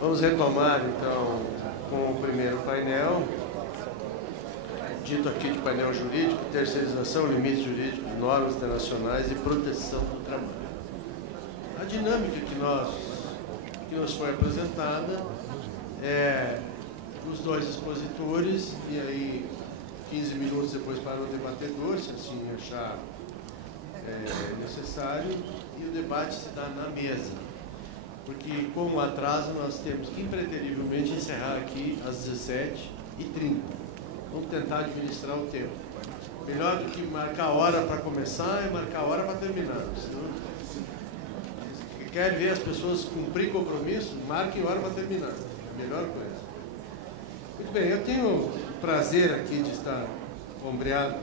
Vamos retomar, então, com o primeiro painel, dito aqui de painel jurídico, terceirização, limites jurídicos, normas internacionais e proteção do trabalho. A dinâmica que nos foi apresentada é os dois expositores, e aí 15 minutos depois para o debatedor, se assim achar necessário, e o debate se dá na mesa. Porque, com o atraso, nós temos que impreterivelmente encerrar aqui às 17h30. Vamos tentar administrar o tempo. Melhor do que marcar a hora para começar é marcar a hora para terminar. Senão, quer ver as pessoas cumprir compromisso? Marquem hora para terminar. É a melhor coisa. Muito bem, eu tenho o prazer aqui de estar ombreado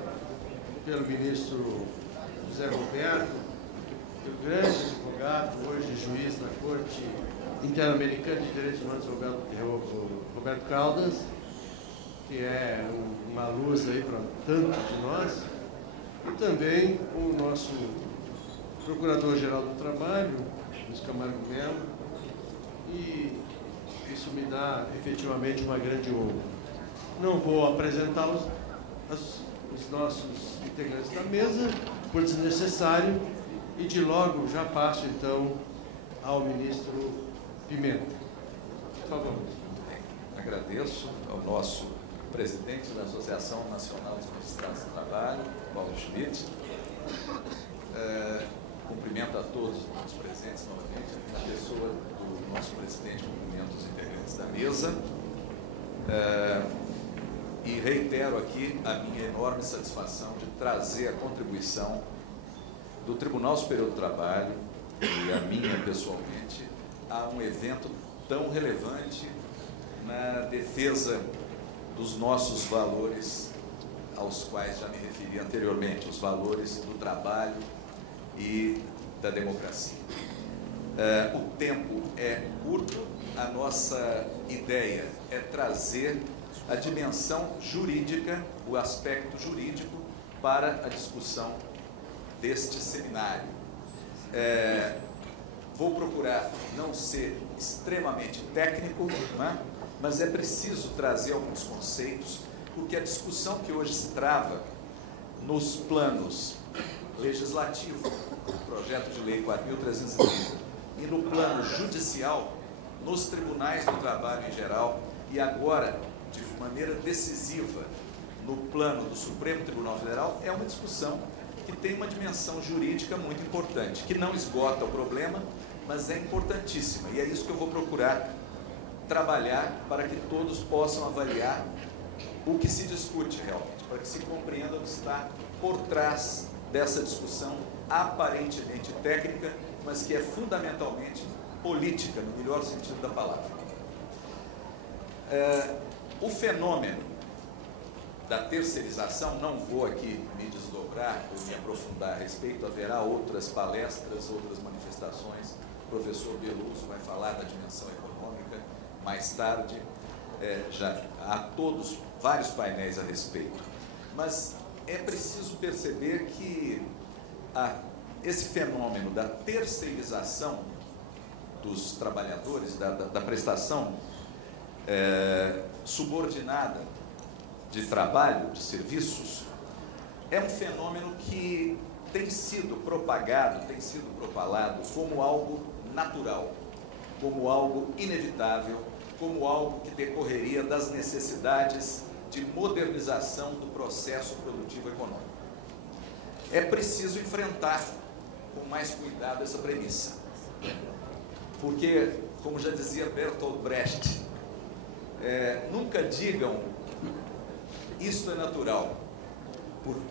pelo ministro José Roberto, grande advogado, hoje juiz na Corte Interamericana de Direitos Humanos, Roberto Caldas, que é uma luz aí para tantos de nós, e também o nosso Procurador-Geral do Trabalho, Luiz Camargo Melo, e isso me dá efetivamente uma grande honra. Não vou apresentar os nossos integrantes da mesa, por desnecessário, e de logo já passo, então, ao ministro Pimenta. Por favor. Agradeço ao nosso presidente da Associação Nacional dos Magistrados do Trabalho, Paulo Schmidt. Cumprimento a todos os presentes novamente, a pessoa do nosso presidente, cumprimento os integrantes da mesa. E reitero aqui a minha enorme satisfação de trazer a contribuição do Tribunal Superior do Trabalho e a minha pessoalmente a um evento tão relevante na defesa dos nossos valores, aos quais já me referi anteriormente, os valores do trabalho e da democracia. O tempo é curto, a nossa ideia é trazer a dimensão jurídica, o aspecto jurídico para a discussão deste seminário. Vou procurar não ser extremamente técnico, né? Mas é preciso trazer alguns conceitos, porque a discussão que hoje se trava nos planos legislativo, projeto de lei 4.330, e no plano judicial, nos tribunais do trabalho em geral, e agora, de maneira decisiva, no plano do Supremo Tribunal Federal, é uma discussão que tem uma dimensão jurídica muito importante, que não esgota o problema, mas é importantíssima. E é isso que eu vou procurar trabalhar para que todos possam avaliar o que se discute realmente, para que se compreenda o que está por trás dessa discussão aparentemente técnica, mas que é fundamentalmente política, no melhor sentido da palavra. O fenômeno da terceirização, não vou aqui me desdobrar ou me aprofundar a respeito, haverá outras palestras, outras manifestações. O professor Beluso vai falar da dimensão econômica mais tarde, já há todos vários painéis a respeito. Mas é preciso perceber que esse fenômeno da terceirização dos trabalhadores, da prestação subordinada de trabalho, de serviços, é um fenômeno que tem sido propagado, tem sido propalado como algo natural, como algo inevitável, como algo que decorreria das necessidades de modernização do processo produtivo econômico. É preciso enfrentar com mais cuidado essa premissa, porque, como já dizia Bertolt Brecht, nunca digam isto é natural,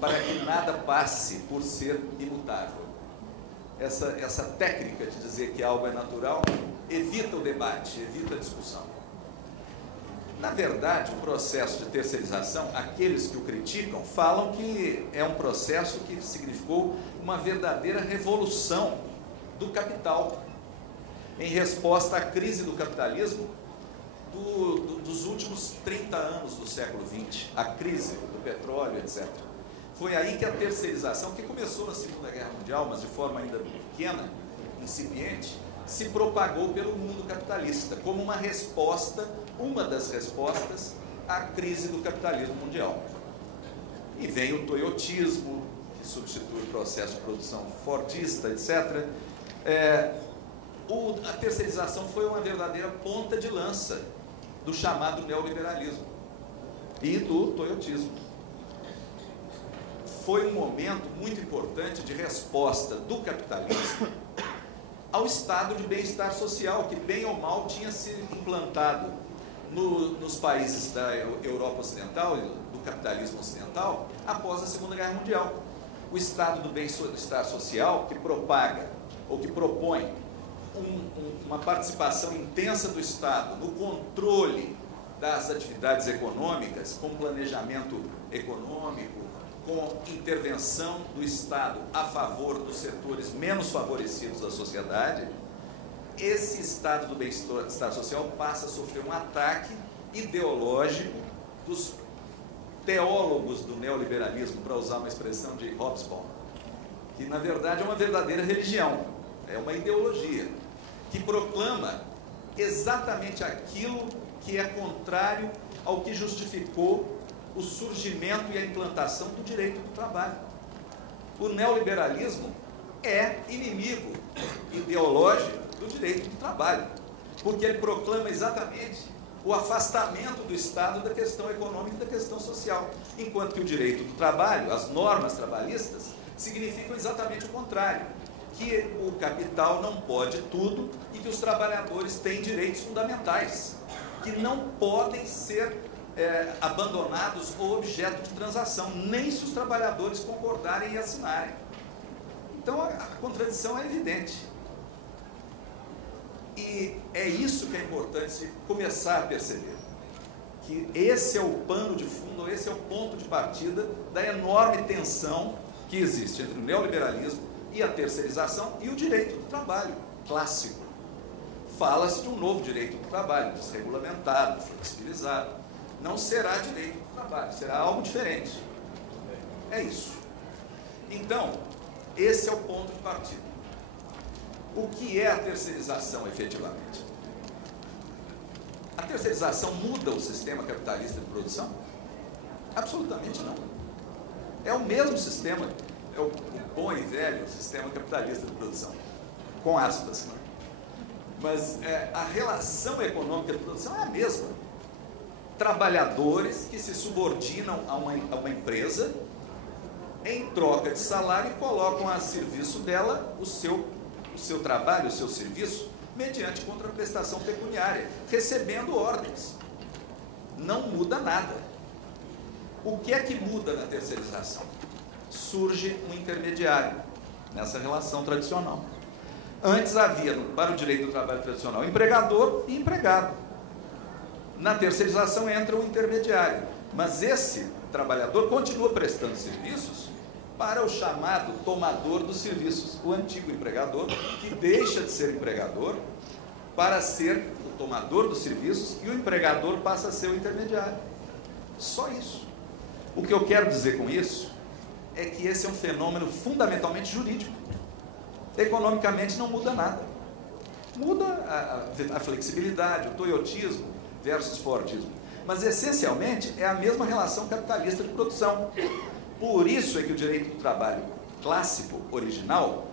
para que nada passe por ser imutável. Essa técnica de dizer que algo é natural evita o debate, evita a discussão. Na verdade, o processo de terceirização, aqueles que o criticam, falam que é um processo que significou uma verdadeira revolução do capital, em resposta à crise do capitalismo dos últimos 30 anos do século XX, a crise do petróleo, etc. Foi aí que a terceirização, que começou na Segunda Guerra Mundial, mas de forma ainda pequena, incipiente, se propagou pelo mundo capitalista, como uma das respostas à crise do capitalismo mundial. E vem o toyotismo, que substitui o processo de produção fordista, etc. A terceirização foi uma verdadeira ponta de lança do chamado neoliberalismo e do toyotismo. Foi um momento muito importante de resposta do capitalismo ao estado de bem-estar social que, bem ou mal, tinha sido implantado nos países da Europa Ocidental, do capitalismo ocidental, após a Segunda Guerra Mundial. O estado do bem-estar social que propaga, ou que propõe, uma participação intensa do Estado no controle das atividades econômicas, com planejamento econômico, com intervenção do Estado a favor dos setores menos favorecidos da sociedade, esse estado do bem-estar social passa a sofrer um ataque ideológico dos teólogos do neoliberalismo, para usar uma expressão de Hobsbawm, que na verdade é uma verdadeira religião, é uma ideologia, que proclama exatamente aquilo que é contrário ao que justificou o surgimento e a implantação do direito do trabalho. O neoliberalismo é inimigo ideológico do direito do trabalho, porque ele proclama exatamente o afastamento do Estado da questão econômica e da questão social, enquanto que o direito do trabalho, as normas trabalhistas, significam exatamente o contrário, que o capital não pode tudo e que os trabalhadores têm direitos fundamentais, que não podem ser abandonados ou objeto de transação, nem se os trabalhadores concordarem e assinarem. Então a contradição é evidente. E é isso que é importante se começar a perceber, que esse é o pano de fundo, esse é o ponto de partida da enorme tensão que existe entre o neoliberalismo e a terceirização e o direito do trabalho clássico. Fala-se de um novo direito do trabalho, desregulamentado, flexibilizado. Não será direito do trabalho, será algo diferente. É isso. Então, esse é o ponto de partida. O que é a terceirização, efetivamente? A terceirização muda o sistema capitalista de produção? Absolutamente não. É o mesmo sistema, é o bom e velho sistema capitalista de produção, com aspas, né? Mas a relação econômica de produção é a mesma. Trabalhadores que se subordinam a uma empresa em troca de salário e colocam a serviço dela o seu trabalho, o seu serviço, mediante contraprestação pecuniária, recebendo ordens. Não muda nada. O que é que muda na terceirização? Surge um intermediário nessa relação tradicional. Antes havia, para o direito do trabalho tradicional, empregador e empregado. Na terceirização entra o intermediário, mas esse trabalhador continua prestando serviços para o chamado tomador dos serviços, o antigo empregador, que deixa de ser empregador para ser o tomador dos serviços, e o empregador passa a ser o intermediário. Só isso. O que eu quero dizer com isso é que esse é um fenômeno fundamentalmente jurídico. Economicamente não muda nada. Muda a flexibilidade, o toyotismo versus fordismo. Mas essencialmente é a mesma relação capitalista de produção. Por isso é que o direito do trabalho clássico, original,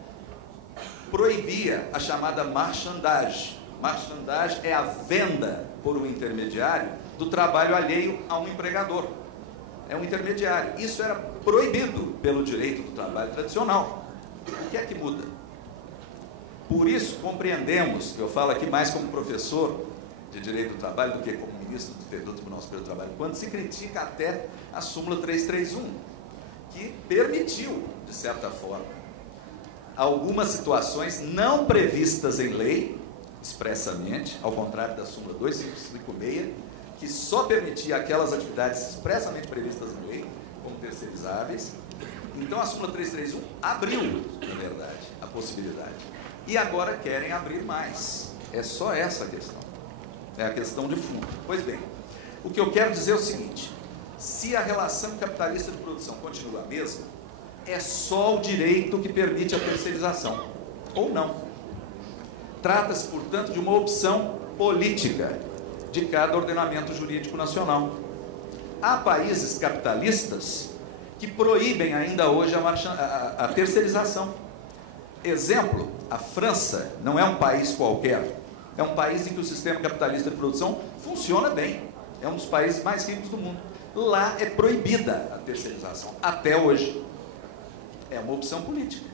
proibia a chamada marchandage. Marchandage é a venda por um intermediário do trabalho alheio a um empregador. É um intermediário. Isso era proibido pelo direito do trabalho tradicional. O que é que muda? Por isso compreendemos, eu falo aqui mais como professor de direito do trabalho do que como ministro do Tribunal Superior do Trabalho, quando se critica até a súmula 331, que permitiu, de certa forma, algumas situações não previstas em lei, expressamente, ao contrário da súmula 2556, que só permitia aquelas atividades expressamente previstas em lei, como terceirizáveis. Então a súmula 331 abriu, na verdade, a possibilidade. E agora querem abrir mais. É só essa a questão. É a questão de fundo. Pois bem, o que eu quero dizer é o seguinte: se a relação capitalista de produção continua a mesma, é só o direito que permite a terceirização, ou não. Trata-se, portanto, de uma opção política de cada ordenamento jurídico nacional. Há países capitalistas que proíbem ainda hoje a terceirização. Exemplo, a França não é um país qualquer, é um país em que o sistema capitalista de produção funciona bem, é um dos países mais ricos do mundo. Lá é proibida a terceirização, até hoje. É uma opção política.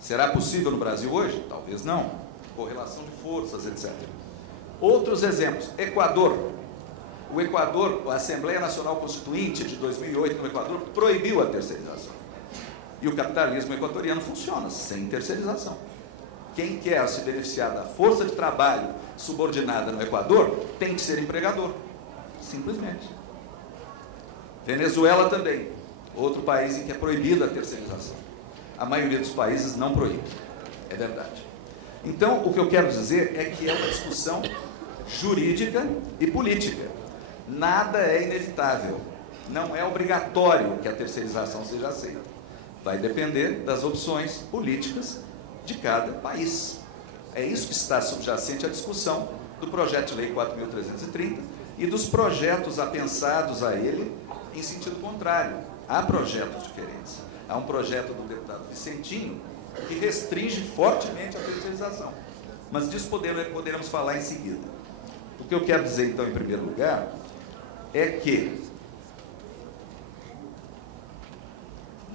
Será possível no Brasil hoje? Talvez não. Correlação de forças, etc. Outros exemplos. Equador. O Equador, a Assembleia Nacional Constituinte de 2008 no Equador, proibiu a terceirização. E o capitalismo equatoriano funciona sem terceirização. Quem quer se beneficiar da força de trabalho subordinada no Equador tem que ser empregador. Simplesmente. Venezuela também. Outro país em que é proibida a terceirização. A maioria dos países não proíbe. É verdade. Então, o que eu quero dizer é que é uma discussão jurídica e política. Nada é inevitável. Não é obrigatório que a terceirização seja aceita. Vai depender das opções políticas de cada país. É isso que está subjacente à discussão do projeto de lei 4.330 e dos projetos apensados a ele em sentido contrário. Há projetos diferentes. Há um projeto do deputado Vicentinho que restringe fortemente a terceirização. Mas disso poderemos falar em seguida. O que eu quero dizer, então, em primeiro lugar, é que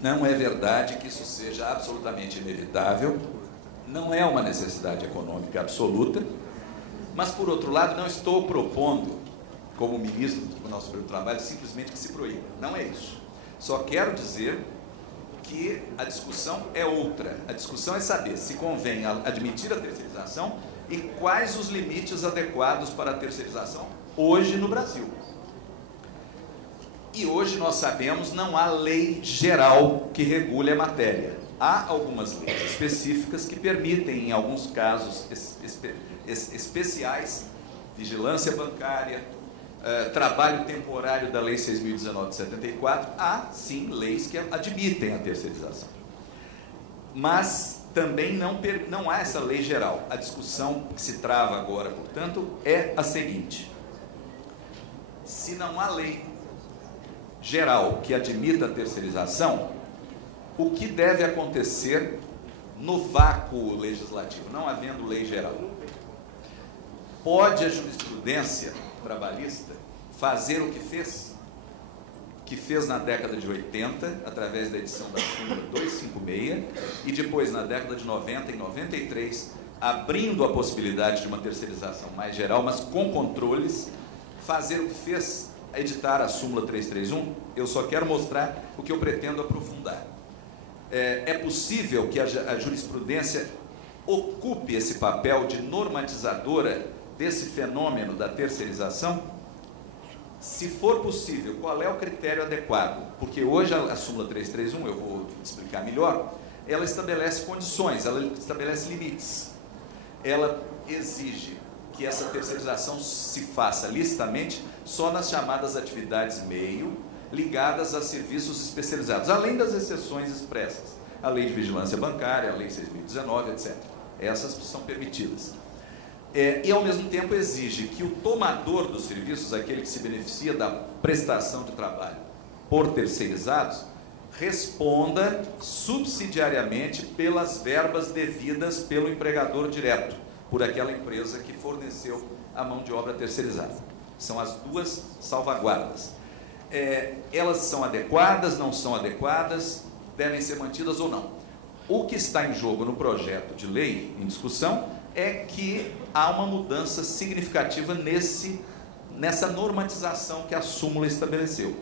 não é verdade que isso seja absolutamente inevitável, não é uma necessidade econômica absoluta, mas, por outro lado, não estou propondo, como ministro do Tribunal Superior do Trabalho, simplesmente que se proíba. Não é isso. Só quero dizer que a discussão é outra. A discussão é saber se convém admitir a terceirização e quais os limites adequados para a terceirização hoje no Brasil. E hoje nós sabemos, não há lei geral que regule a matéria. Há algumas leis específicas que permitem, em alguns casos especiais, vigilância bancária, trabalho temporário da Lei 6.019 de 74, há sim leis que admitem a terceirização. Mas também não há essa lei geral. A discussão que se trava agora, portanto, é a seguinte: se não há lei geral que admita a terceirização, o que deve acontecer no vácuo legislativo, não havendo lei geral? Pode a jurisprudência trabalhista fazer o que fez na década de 80, através da edição da súmula 256, e depois na década de 90, em 93, abrindo a possibilidade de uma terceirização mais geral, mas com controles, fazer o que fez, editar a súmula 331? Eu só quero mostrar o que eu pretendo aprofundar. É possível que a jurisprudência ocupe esse papel de normatizadora desse fenômeno da terceirização? Se for possível, qual é o critério adequado? Porque hoje a súmula 331, eu vou explicar melhor, ela estabelece condições, ela estabelece limites. Ela exige que essa terceirização se faça licitamente só nas chamadas atividades meio, ligadas a serviços especializados, além das exceções expressas, a lei de vigilância bancária, a lei 6.019, etc. Essas são permitidas. E, ao mesmo tempo, exige que o tomador dos serviços, aquele que se beneficia da prestação de trabalho por terceirizados, responda subsidiariamente pelas verbas devidas pelo empregador direto, por aquela empresa que forneceu a mão de obra terceirizada. São as duas salvaguardas. Elas são adequadas, não são adequadas, devem ser mantidas ou não. O que está em jogo no projeto de lei em discussão é que há uma mudança significativa nessa normatização que a súmula estabeleceu.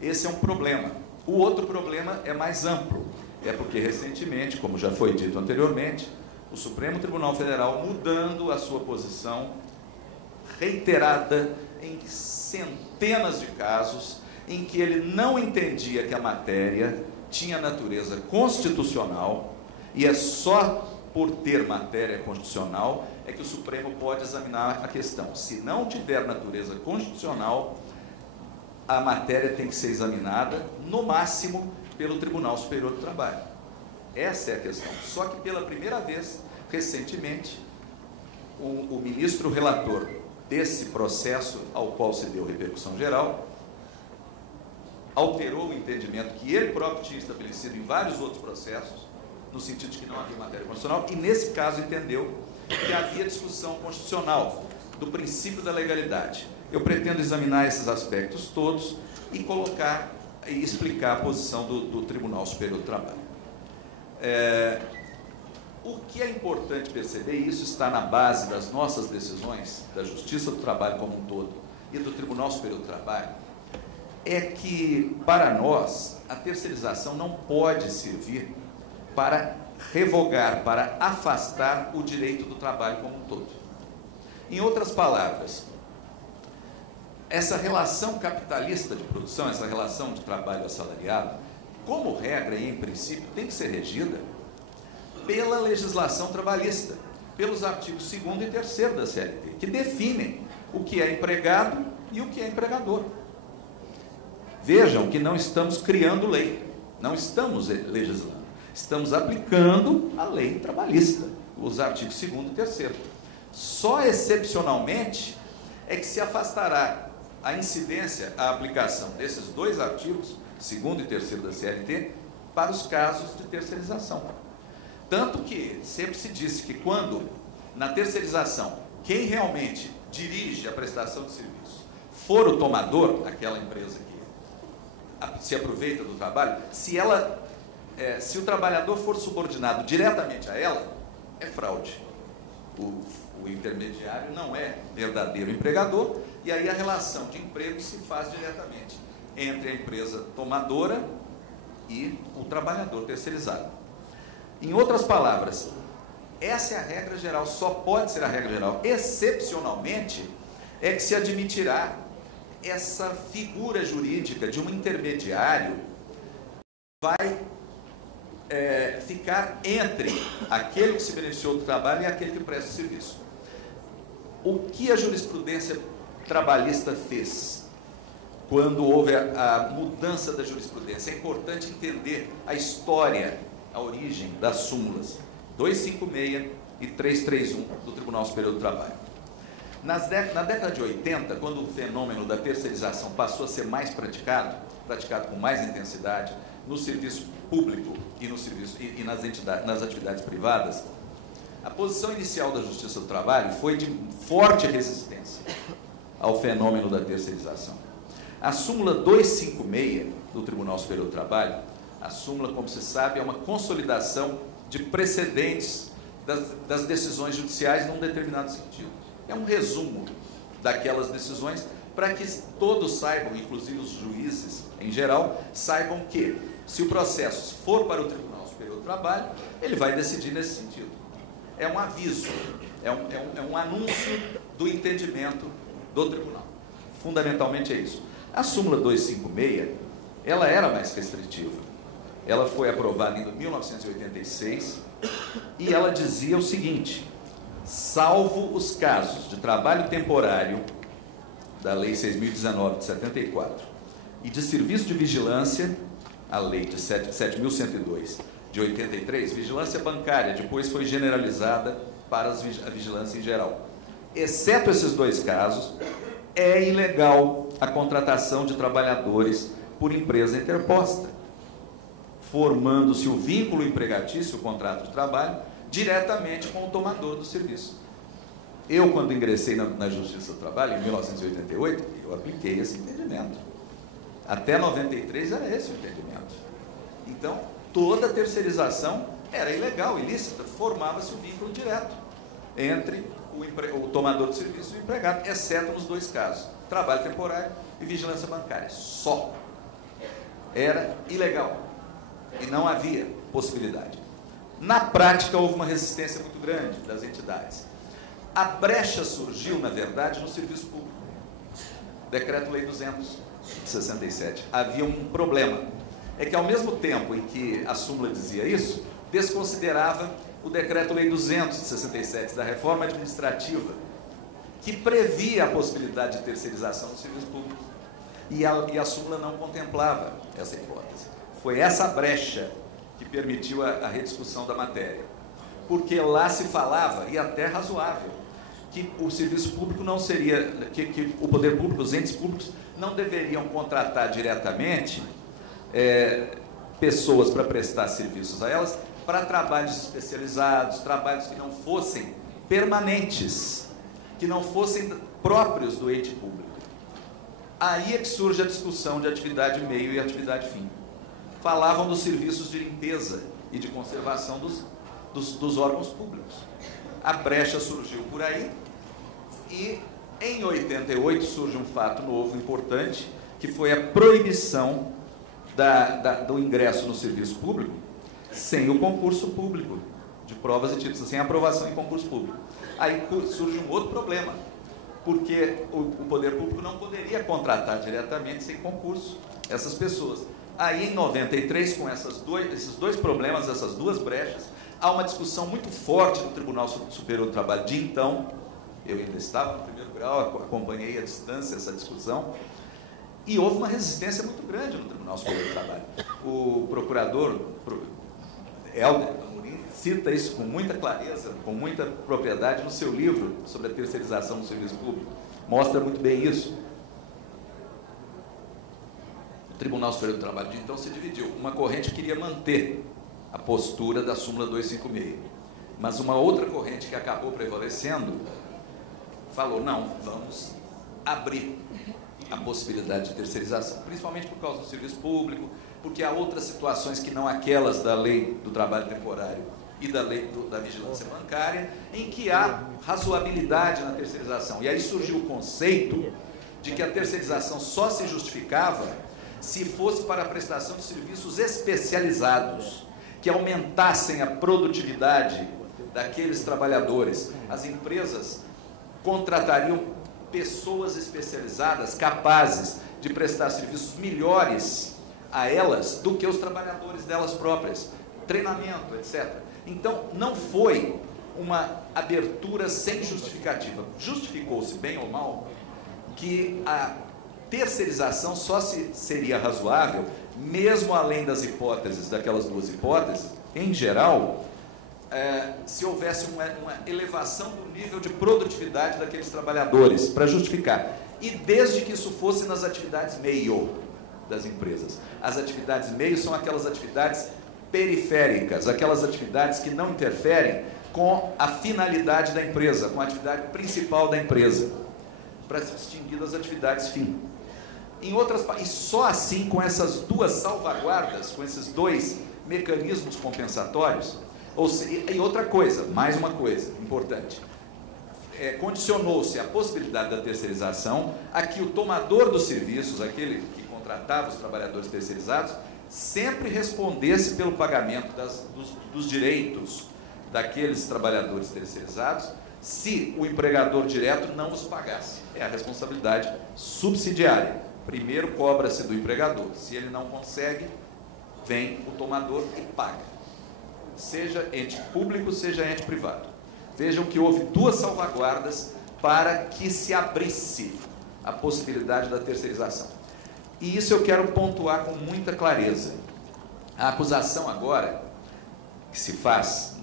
Esse é um problema. O outro problema é mais amplo. É porque, recentemente, como já foi dito anteriormente, o Supremo Tribunal Federal, mudando a sua posição reiterada em centenas de casos em que ele não entendia que a matéria tinha natureza constitucional, e é só por ter matéria constitucional é que o Supremo pode examinar a questão. Se não tiver natureza constitucional, a matéria tem que ser examinada, no máximo, pelo Tribunal Superior do Trabalho. Essa é a questão. Só que, pela primeira vez, Recentemente, o ministro relator desse processo, ao qual se deu repercussão geral, alterou o entendimento que ele próprio tinha estabelecido em vários outros processos, no sentido de que não havia matéria constitucional, e nesse caso entendeu que havia discussão constitucional do princípio da legalidade. Eu pretendo examinar esses aspectos todos e colocar e explicar a posição do Tribunal Superior do Trabalho. O que é importante perceber, e isso está na base das nossas decisões, da Justiça do Trabalho como um todo e do Tribunal Superior do Trabalho, é que, para nós, a terceirização não pode servir para revogar, para afastar o direito do trabalho como um todo. Em outras palavras, essa relação capitalista de produção, essa relação de trabalho assalariado, como regra e em princípio, tem que ser regida pela legislação trabalhista, pelos artigos 2º e 3º da CLT, que definem o que é empregado e o que é empregador. Vejam que não estamos criando lei, não estamos legislando, estamos aplicando a lei trabalhista, os artigos 2º e 3º. Só excepcionalmente é que se afastará a incidência, a aplicação desses dois artigos, 2º e 3º da CLT, para os casos de terceirização. Tanto que sempre se disse que quando, na terceirização, quem realmente dirige a prestação de serviço for o tomador, aquela empresa que se aproveita do trabalho, se o trabalhador for subordinado diretamente a ela, é fraude. O intermediário não é verdadeiro empregador, e aí a relação de emprego se faz diretamente entre a empresa tomadora e o trabalhador terceirizado. Em outras palavras, essa é a regra geral, só pode ser a regra geral. Excepcionalmente, é que se admitirá essa figura jurídica de um intermediário que vai ficar entre aquele que se beneficiou do trabalho e aquele que presta o serviço. O que a jurisprudência trabalhista fez quando houve a mudança da jurisprudência? É importante entender a história, a origem das súmulas 256 e 331 do Tribunal Superior do Trabalho. Na década de 80, quando o fenômeno da terceirização passou a ser mais praticado com mais intensidade no serviço público e nas atividades privadas, a posição inicial da Justiça do Trabalho foi de forte resistência ao fenômeno da terceirização. A súmula 256 do Tribunal Superior do Trabalho, a súmula, como se sabe, é uma consolidação de precedentes das decisões judiciais num determinado sentido. É um resumo daquelas decisões para que todos saibam, inclusive os juízes em geral, saibam que, se o processo for para o Tribunal Superior do Trabalho, ele vai decidir nesse sentido. É um aviso, é um anúncio do entendimento do tribunal. Fundamentalmente é isso. A súmula 256, ela era mais restritiva. Ela foi aprovada em 1986 e ela dizia o seguinte: salvo os casos de trabalho temporário da Lei 6.019 de 74 e de serviço de vigilância, a Lei de 7.102 de 83, vigilância bancária, depois foi generalizada para a vigilância em geral. Exceto esses dois casos, é ilegal a contratação de trabalhadores por empresa interposta, formando-se o vínculo empregatício, o contrato de trabalho, diretamente com o tomador do serviço. Eu, quando ingressei na Justiça do Trabalho, em 1988, eu apliquei esse entendimento. Até 93 era esse o entendimento. Então, toda terceirização era ilegal, ilícita, formava-se o vínculo direto entre o tomador de serviço e o empregado, exceto nos dois casos, trabalho temporário e vigilância bancária. Só. Era ilegal e não havia possibilidade. Na prática, houve uma resistência muito grande das entidades. A brecha surgiu, na verdade, no serviço público. Decreto-Lei 200, de 67. Havia um problema. É que, ao mesmo tempo em que a súmula dizia isso, desconsiderava o Decreto-Lei 200, de 67, da reforma administrativa, que previa a possibilidade de terceirização do serviço público. E a súmula não contemplava essa hipótese. Foi essa brecha que permitiu a rediscussão da matéria. porque lá se falava, e até razoável, que o serviço público não seria, que o poder público, os entes públicos, não deveriam contratar diretamente pessoas para prestar serviços a elas, para trabalhos especializados, trabalhos que não fossem permanentes, que não fossem próprios do ente público. Aí é que surge a discussão de atividade meio e atividade fim. Falavam dos serviços de limpeza e de conservação dos órgãos públicos. A brecha surgiu por aí e, em 88, surge um fato novo, importante, que foi a proibição do ingresso no serviço público sem o concurso público de provas e títulos, sem aprovação em concurso público. Aí surge um outro problema, porque o poder público não poderia contratar diretamente sem concurso essas pessoas. Aí, em 93, com esses dois problemas, essas duas brechas, há uma discussão muito forte no Tribunal Superior do Trabalho de então. Eu ainda estava no primeiro grau, acompanhei à distância essa discussão, e houve uma resistência muito grande no Tribunal Superior do Trabalho. O procurador Helder Amorim cita isso com muita clareza, com muita propriedade no seu livro sobre a terceirização do serviço público. Mostra muito bem isso. O Tribunal Superior do Trabalho de então se dividiu. Uma corrente queria manter a postura da súmula 256, mas uma outra corrente que acabou prevalecendo falou, não, vamos abrir a possibilidade de terceirização, principalmente por causa do serviço público, porque há outras situações que não aquelas da lei do trabalho temporário e da lei da vigilância bancária, em que há razoabilidade na terceirização. E aí surgiu o conceito de que a terceirização só se justificava se fosse para a prestação de serviços especializados, que aumentassem a produtividade daqueles trabalhadores. As empresas contratariam pessoas especializadas, capazes de prestar serviços melhores a elas do que os trabalhadores delas próprias, treinamento, etc. Então, não foi uma abertura sem justificativa. Justificou-se, bem ou mal, que a terceirização só seria razoável, mesmo além das hipóteses, daquelas duas hipóteses, em geral, se houvesse uma elevação do nível de produtividade daqueles trabalhadores, para justificar. E desde que isso fosse nas atividades meio das empresas. As atividades meio são aquelas atividades periféricas, aquelas atividades que não interferem com a finalidade da empresa, com a atividade principal da empresa, para se distinguir das atividades fim. E só assim, com essas duas salvaguardas, com esses dois mecanismos compensatórios, e outra coisa, mais uma coisa importante, condicionou-se a possibilidade da terceirização a que o tomador dos serviços, aquele que contratava os trabalhadores terceirizados, sempre respondesse pelo pagamento dos direitos daqueles trabalhadores terceirizados, se o empregador direto não os pagasse. É a responsabilidade subsidiária. Primeiro cobra-se do empregador. Se ele não consegue, vem o tomador e paga. Seja ente público, seja ente privado. Vejam que houve duas salvaguardas para que se abrisse a possibilidade da terceirização. E isso eu quero pontuar com muita clareza. A acusação agora, que se faz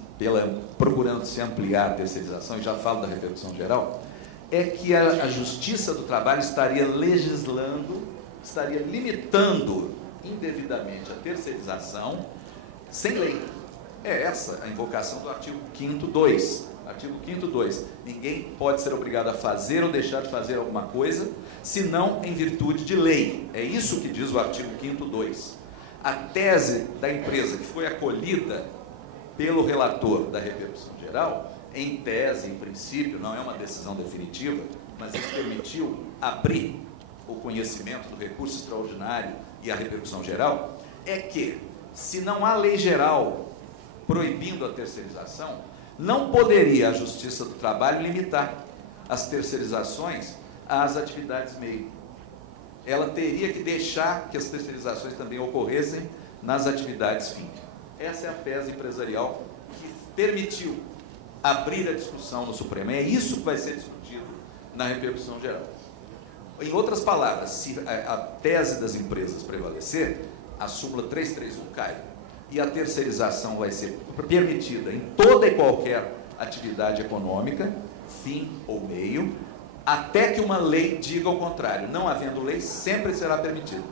procurando se ampliar a terceirização, e já falo da repercussão geral, é que a Justiça do Trabalho estaria legislando, estaria limitando indevidamente a terceirização sem lei. É essa a invocação do artigo 5º 2. Artigo 5º 2. Ninguém pode ser obrigado a fazer ou deixar de fazer alguma coisa, senão em virtude de lei. É isso que diz o artigo 5º 2. A tese da empresa que foi acolhida pelo relator da repercussão geral, em tese, em princípio, não é uma decisão definitiva, mas isso permitiu abrir o conhecimento do recurso extraordinário e a repercussão geral, é que, se não há lei geral proibindo a terceirização, não poderia a Justiça do Trabalho limitar as terceirizações às atividades meio. Ela teria que deixar que as terceirizações também ocorressem nas atividades fim. Essa é a tese empresarial que permitiu abrir a discussão no Supremo. É isso que vai ser discutido na repercussão geral. Em outras palavras, se a tese das empresas prevalecer, a súmula 331 cai. e a terceirização vai ser permitida em toda e qualquer atividade econômica, fim ou meio, até que uma lei diga o contrário. Não havendo lei, sempre será permitido.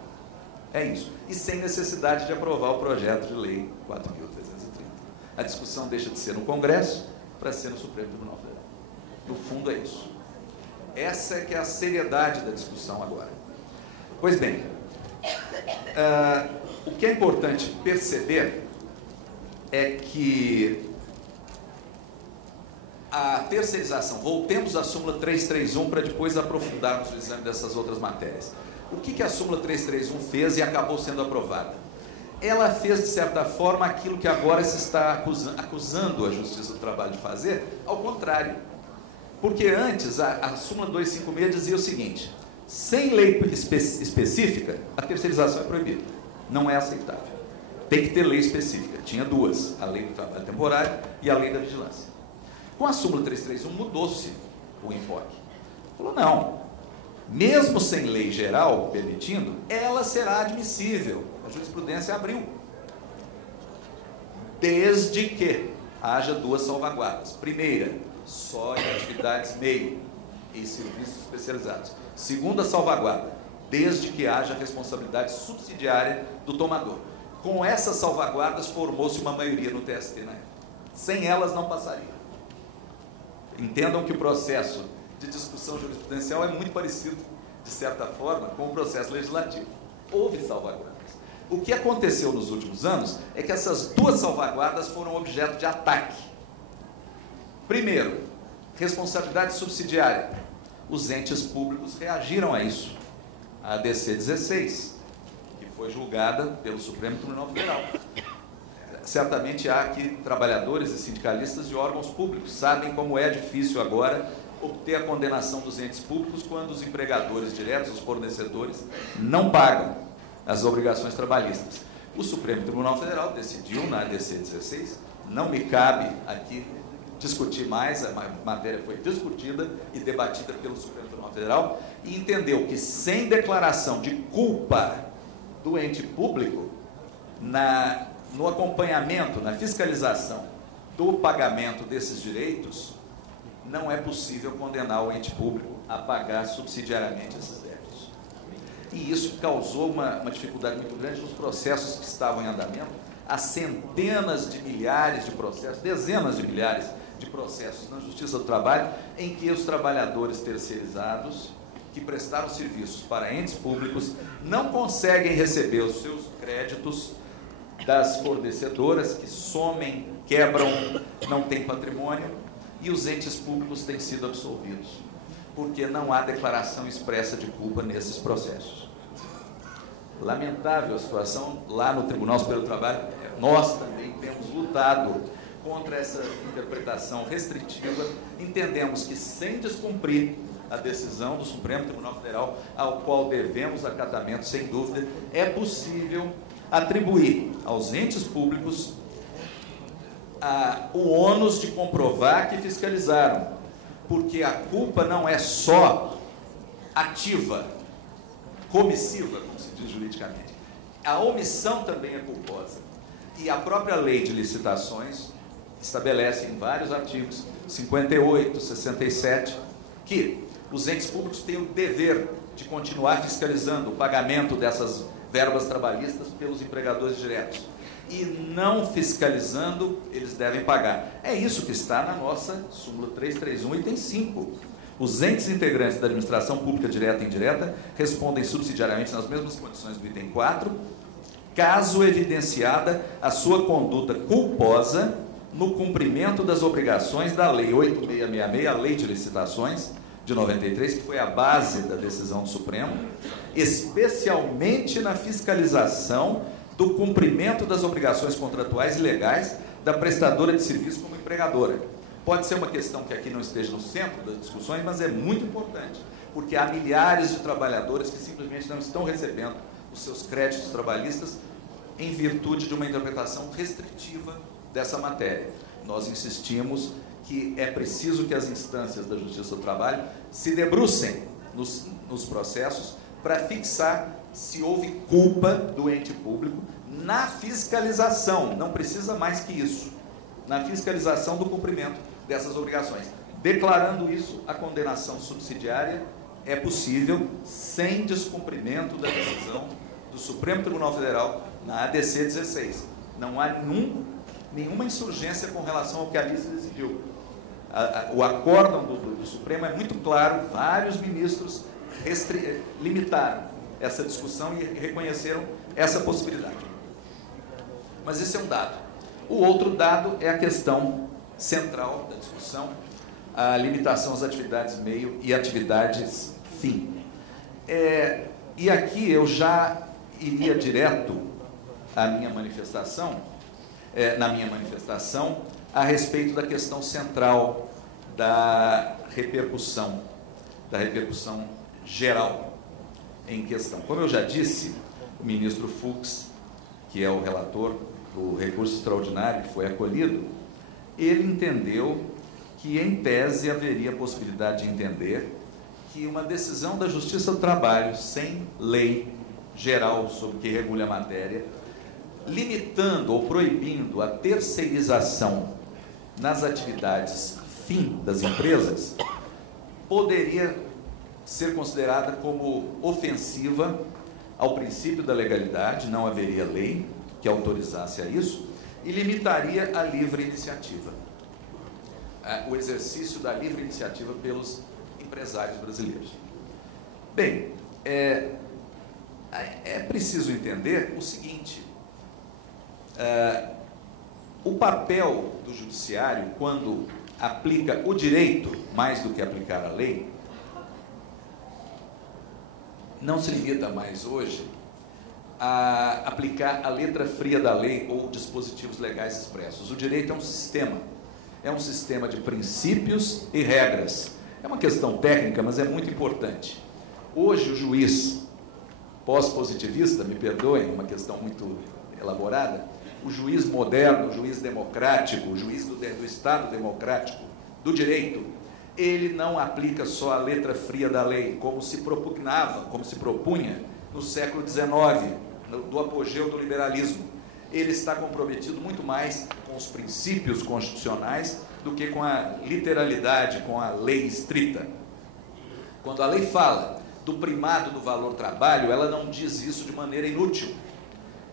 É isso. E sem necessidade de aprovar o projeto de lei 4.330. A discussão deixa de ser no Congresso para ser no Supremo Tribunal Federal. No fundo é isso. Essa é que é a seriedade da discussão agora. Pois bem, o que é importante perceber é que a terceirização, voltemos à súmula 331 para depois aprofundarmos o exame dessas outras matérias. O que a súmula 331 fez e acabou sendo aprovada? Ela fez, de certa forma, aquilo que agora se está acusando a Justiça do Trabalho de fazer, ao contrário. Porque antes, a súmula 256 dizia o seguinte: sem lei específica, a terceirização é proibida. Não é aceitável. Tem que ter lei específica. Tinha duas, a lei do trabalho temporário e a lei da vigilância. Com a súmula 331 mudou-se o enfoque. Falou, não, mesmo sem lei geral permitindo, ela será admissível. A jurisprudência abriu. Desde que haja duas salvaguardas. Primeira, só em atividades meio e serviços especializados. Segunda salvaguarda, desde que haja responsabilidade subsidiária do tomador. Com essas salvaguardas formou-se uma maioria no TST na época. Sem elas não passaria. Entendam que o processo de discussão jurisprudencial é muito parecido, de certa forma, com o processo legislativo. Houve salvaguardas. O que aconteceu nos últimos anos é que essas duas salvaguardas foram objeto de ataque. Primeiro, responsabilidade subsidiária. Os entes públicos reagiram a isso. A ADC 16, que foi julgada pelo Supremo Tribunal Federal. Certamente há aqui trabalhadores e sindicalistas de órgãos públicos, sabem como é difícil agora obter a condenação dos entes públicos quando os empregadores diretos, os fornecedores, não pagam as obrigações trabalhistas. O Supremo Tribunal Federal decidiu na ADC 16, não me cabe aqui discutir mais, a matéria foi discutida e debatida pelo Supremo Tribunal Federal, e entendeu que sem declaração de culpa do ente público, no acompanhamento, na fiscalização do pagamento desses direitos, não é possível condenar o ente público a pagar subsidiariamente esses débitos. E isso causou uma dificuldade muito grande nos processos que estavam em andamento. Há centenas de milhares de processos, dezenas de milhares de processos na Justiça do Trabalho, em que os trabalhadores terceirizados, que prestaram serviços para entes públicos, não conseguem receber os seus créditos das fornecedoras, que somem, quebram, não têm patrimônio, e os entes públicos têm sido absolvidos, porque não há declaração expressa de culpa nesses processos. Lamentável a situação lá no Tribunal Superior do Trabalho. Nós também temos lutado contra essa interpretação restritiva. Entendemos que, sem descumprir a decisão do Supremo Tribunal Federal, ao qual devemos acatamento, sem dúvida, é possível atribuir aos entes públicos o ônus de comprovar que fiscalizaram, porque a culpa não é só ativa, comissiva, como se diz juridicamente. A omissão também é culposa. E a própria lei de licitações estabelece em vários artigos, 58, 67, que os entes públicos têm o dever de continuar fiscalizando o pagamento dessas verbas trabalhistas pelos empregadores diretos. E não fiscalizando, eles devem pagar. É isso que está na nossa súmula 331, item 5. Os entes integrantes da administração pública direta e indireta respondem subsidiariamente nas mesmas condições do item 4, caso evidenciada a sua conduta culposa no cumprimento das obrigações da Lei 8666, a Lei de Licitações, de 93, que foi a base da decisão do Supremo, especialmente na fiscalização do cumprimento das obrigações contratuais e legais da prestadora de serviço como empregadora. Pode ser uma questão que aqui não esteja no centro das discussões, mas é muito importante, porque há milhares de trabalhadores que simplesmente não estão recebendo os seus créditos trabalhistas em virtude de uma interpretação restritiva dessa matéria. Nós insistimos que é preciso que as instâncias da Justiça do Trabalho se debrucem nos processos para fixar se houve culpa do ente público na fiscalização, não precisa mais que isso, na fiscalização do cumprimento dessas obrigações. Declarando isso, a condenação subsidiária é possível sem descumprimento da decisão do Supremo Tribunal Federal na ADC 16. Não há nenhuma insurgência com relação ao que a Alice decidiu. O acórdão do Supremo é muito claro, vários ministros limitaram essa discussão e reconheceram essa possibilidade. Mas esse é um dado. O outro dado é a questão central da discussão, a limitação às atividades meio e atividades fim. E aqui eu já iria direto à minha manifestação, na minha manifestação, a respeito da questão central da repercussão geral em questão. Como eu já disse, o ministro Fux, que é o relator do recurso extraordinário que foi acolhido, ele entendeu que, em tese, haveria possibilidade de entender que uma decisão da Justiça do Trabalho, sem lei geral sobre o que regula a matéria, limitando ou proibindo a terceirização nas atividades fim das empresas, poderia ser considerada como ofensiva ao princípio da legalidade, não haveria lei que autorizasse a isso, e limitaria a livre iniciativa, o exercício da livre iniciativa pelos empresários brasileiros. Bem, é preciso entender o seguinte: o papel do judiciário, quando aplica o direito mais do que aplicar a lei, não se limita mais hoje a aplicar a letra fria da lei ou dispositivos legais expressos. O direito é um sistema de princípios e regras. É uma questão técnica, mas é muito importante. Hoje o juiz pós-positivista, me perdoem, uma questão muito elaborada, o juiz moderno, o juiz democrático, o juiz do Estado democrático, do direito, ele não aplica só a letra fria da lei, como se propugnava, como se propunha no século XIX, do apogeu do liberalismo. Ele está comprometido muito mais com os princípios constitucionais do que com a literalidade, com a lei estrita. Quando a lei fala do primado do valor trabalho, ela não diz isso de maneira inútil.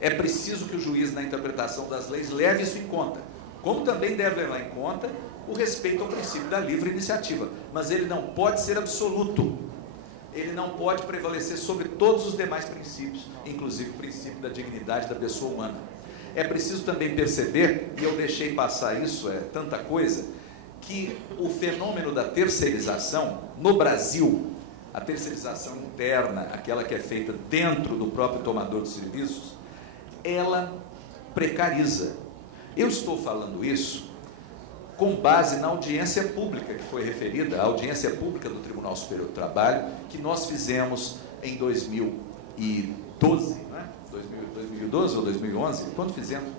É preciso que o juiz, na interpretação das leis, leve isso em conta, como também deve levar em conta o respeito ao princípio da livre iniciativa. Mas ele não pode ser absoluto. Ele não pode prevalecer sobre todos os demais princípios, inclusive o princípio da dignidade da pessoa humana. É preciso também perceber, e eu deixei passar isso, é tanta coisa, que o fenômeno da terceirização no Brasil, a terceirização interna, aquela que é feita dentro do próprio tomador de serviços, ela precariza. Eu estou falando isso com base na audiência pública que foi referida, a audiência pública do Tribunal Superior do Trabalho, que nós fizemos em 2012, né? 2012 ou 2011, quando fizemos?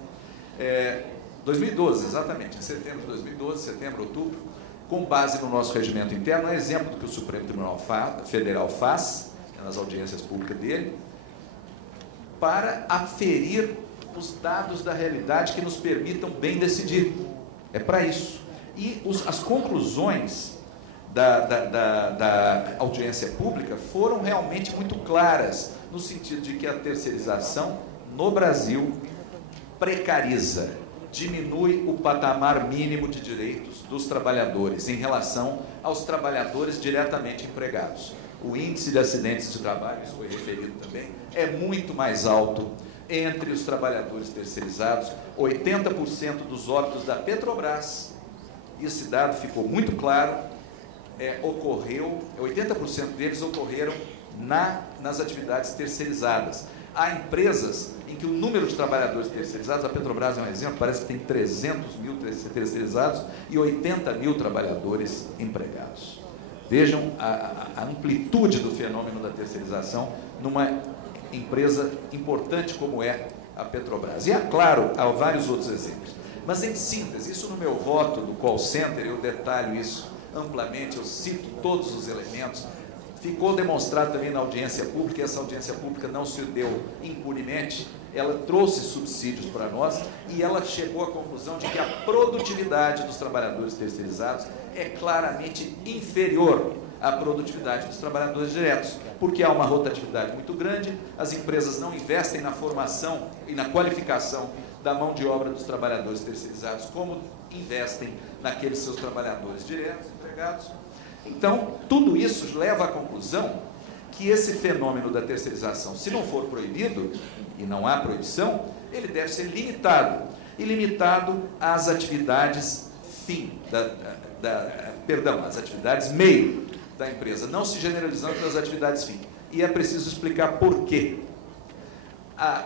2012, exatamente, em setembro de 2012, setembro, outubro, com base no nosso regimento interno, é exemplo do que o Supremo Tribunal Federal faz, nas audiências públicas dele, para aferir os dados da realidade que nos permitam bem decidir. É para isso. E as conclusões da audiência pública foram realmente muito claras, no sentido de que a terceirização no Brasil precariza, diminui o patamar mínimo de direitos dos trabalhadores em relação aos trabalhadores diretamente empregados. O índice de acidentes de trabalho, isso foi referido também, é muito mais alto entre os trabalhadores terceirizados. 80% dos óbitos da Petrobras, esse dado ficou muito claro, 80% deles ocorreram nas atividades terceirizadas. Há empresas em que o número de trabalhadores terceirizados, a Petrobras é um exemplo, parece que tem 300 mil terceirizados e 80 mil trabalhadores empregados. Vejam a amplitude do fenômeno da terceirização numa empresa importante como é a Petrobras. E, claro, há vários outros exemplos. Mas, em síntese, isso no meu voto do call center, eu detalho isso amplamente, eu cito todos os elementos, Ficou demonstrado também na audiência pública, e essa audiência pública não se deu impunemente, ela trouxe subsídios para nós e ela chegou à conclusão de que a produtividade dos trabalhadores terceirizados é claramente inferior à produtividade dos trabalhadores diretos, porque há uma rotatividade muito grande, as empresas não investem na formação e na qualificação da mão de obra dos trabalhadores terceirizados, como investem naqueles seus trabalhadores diretos, empregados. Então, tudo isso leva à conclusão que esse fenômeno da terceirização, se não for proibido, e não há proibição, ele deve ser limitado, e limitado às atividades às atividades meio da empresa, não se generalizando para as atividades fim. E é preciso explicar por quê.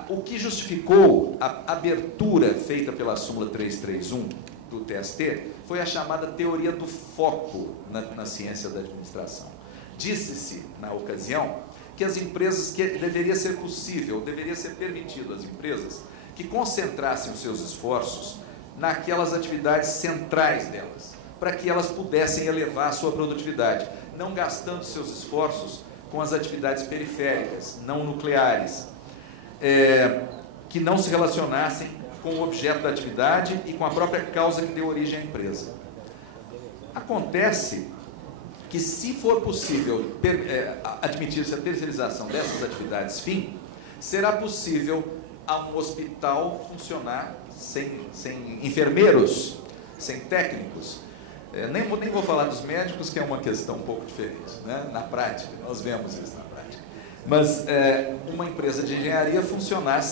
O que justificou a abertura feita pela súmula 331 do TST foi a chamada teoria do foco na ciência da administração. Disse-se, na ocasião, que as empresas, que deveria ser possível, deveria ser permitido às empresas que concentrassem os seus esforços naquelas atividades centrais delas, para que elas pudessem elevar a sua produtividade, não gastando seus esforços com as atividades periféricas, não nucleares, que não se relacionassem com o objeto da atividade e com a própria causa que deu origem à empresa. Acontece que, se for possível admitir-se a terceirização dessas atividades fim, será possível a um hospital funcionar sem enfermeiros, sem técnicos. Nem vou falar dos médicos, que é uma questão um pouco diferente, né? Na prática, nós vemos isso na prática. Mas uma empresa de engenharia funcionar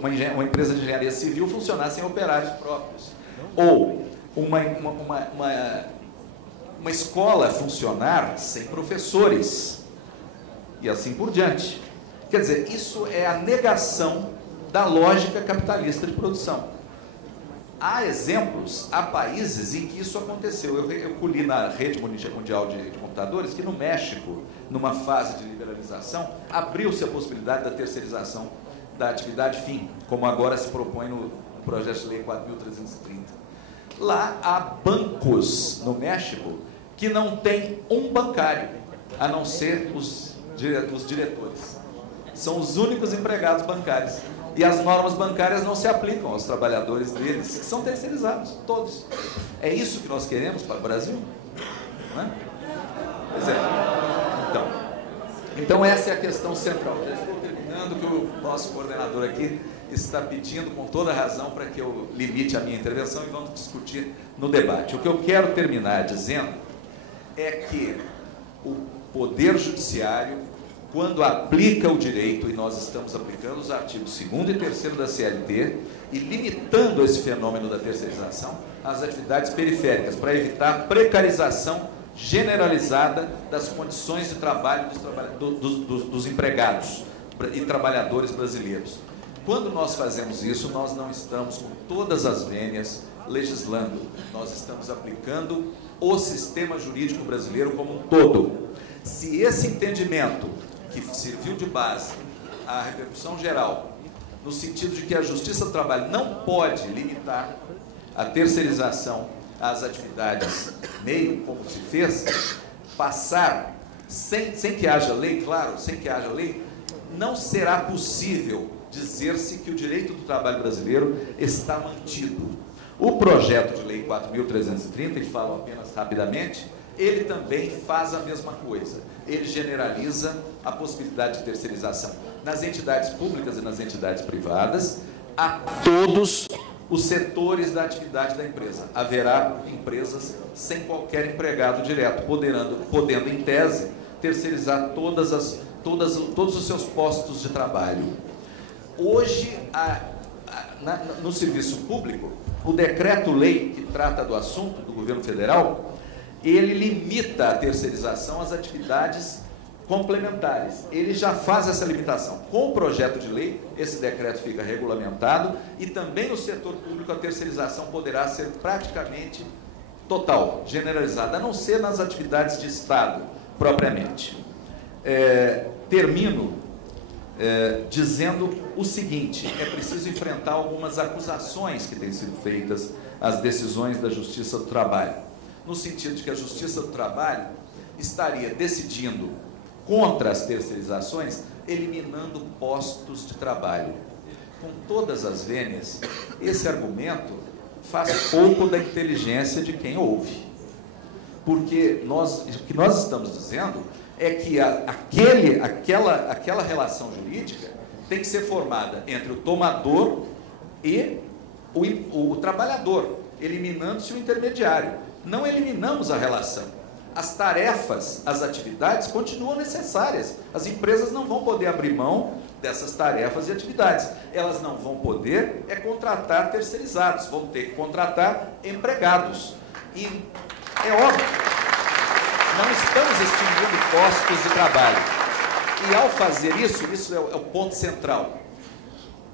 uma empresa de engenharia civil funcionar sem operários próprios. Ou uma escola funcionar sem professores, e assim por diante. Quer dizer, isso é a negação da lógica capitalista de produção. Há exemplos, há países em que isso aconteceu. Eu colhi na rede mundial de computadores que no México, numa fase de liberalização, abriu-se a possibilidade da terceirização da atividade fim, como agora se propõe no projeto de lei 4.330. Lá há bancos no México que não tem um bancário, a não ser os diretores. São os únicos empregados bancários. E as normas bancárias não se aplicam aos trabalhadores deles, que são terceirizados, todos. É isso que nós queremos para o Brasil? Não é? Pois é. Então essa é a questão central. Já estou terminando, que o nosso coordenador aqui está pedindo com toda razão para que eu limite a minha intervenção e vamos discutir no debate. O que eu quero terminar dizendo é que o Poder Judiciário, quando aplica o direito, e nós estamos aplicando os artigos 2º e 3º da CLT, e limitando esse fenômeno da terceirização às atividades periféricas, para evitar a precarização generalizada das condições de trabalho dos empregados e trabalhadores brasileiros. Quando nós fazemos isso, nós não estamos com todas as vênias legislando, nós estamos aplicando o sistema jurídico brasileiro como um todo. Se esse entendimento, que serviu de base à repercussão geral, no sentido de que a Justiça do Trabalho não pode limitar a terceirização às atividades meio, como se fez, passar, sem que haja lei, claro, sem que haja lei, não será possível dizer-se que o direito do trabalho brasileiro está mantido. O projeto de lei 4.330, e falo apenas rapidamente, ele também faz a mesma coisa. Ele generaliza a possibilidade de terceirização nas entidades públicas e nas entidades privadas a todos os setores da atividade da empresa. Haverá empresas sem qualquer empregado direto, podendo em tese, terceirizar todos os seus postos de trabalho. Hoje, no serviço público, o decreto-lei que trata do assunto do governo federal, ele limita a terceirização às atividades complementares. Ele já faz essa limitação. Com o projeto de lei, esse decreto fica regulamentado e também no setor público a terceirização poderá ser praticamente total, generalizada, a não ser nas atividades de Estado, propriamente. Termino dizendo o seguinte: é preciso enfrentar algumas acusações que têm sido feitas às decisões da Justiça do Trabalho, no sentido de que a Justiça do Trabalho estaria decidindo contra as terceirizações, eliminando postos de trabalho. Com todas as vênias, esse argumento faz pouco da inteligência de quem ouve. Porque o que nós estamos dizendo é que aquela relação jurídica tem que ser formada entre o tomador e o trabalhador, eliminando-se o intermediário. Não eliminamos a relação. As tarefas, as atividades continuam necessárias. As empresas não vão poder abrir mão dessas tarefas e atividades. Elas não vão poder contratar terceirizados, vão ter que contratar empregados. E é óbvio, não estamos extinguindo postos de trabalho. E ao fazer isso é o ponto central.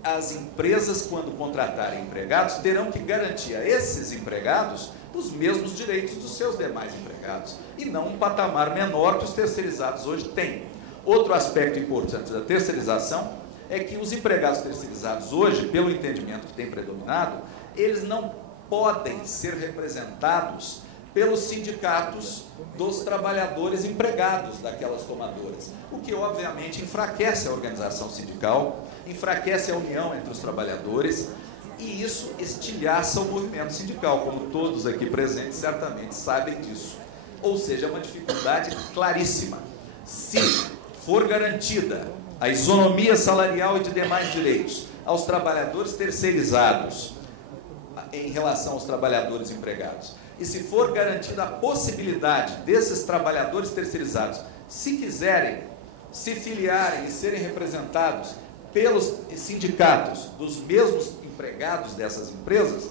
As empresas, quando contratarem empregados, terão que garantir a esses empregados os mesmos direitos dos seus demais empregados, e não um patamar menor que os terceirizados hoje têm. Outro aspecto importante da terceirização é que os empregados terceirizados hoje, pelo entendimento que tem predominado, eles não podem ser representados pelos sindicatos dos trabalhadores empregados daquelas tomadoras, o que obviamente enfraquece a organização sindical, enfraquece a união entre os trabalhadores, e isso estilhaça o movimento sindical, como todos aqui presentes certamente sabem disso. Ou seja, é uma dificuldade claríssima. Se for garantida a isonomia salarial e de demais direitos aos trabalhadores terceirizados em relação aos trabalhadores empregados, e se for garantida a possibilidade desses trabalhadores terceirizados, se quiserem se filiarem e serem representados pelos sindicatos dos mesmos empregados dessas empresas,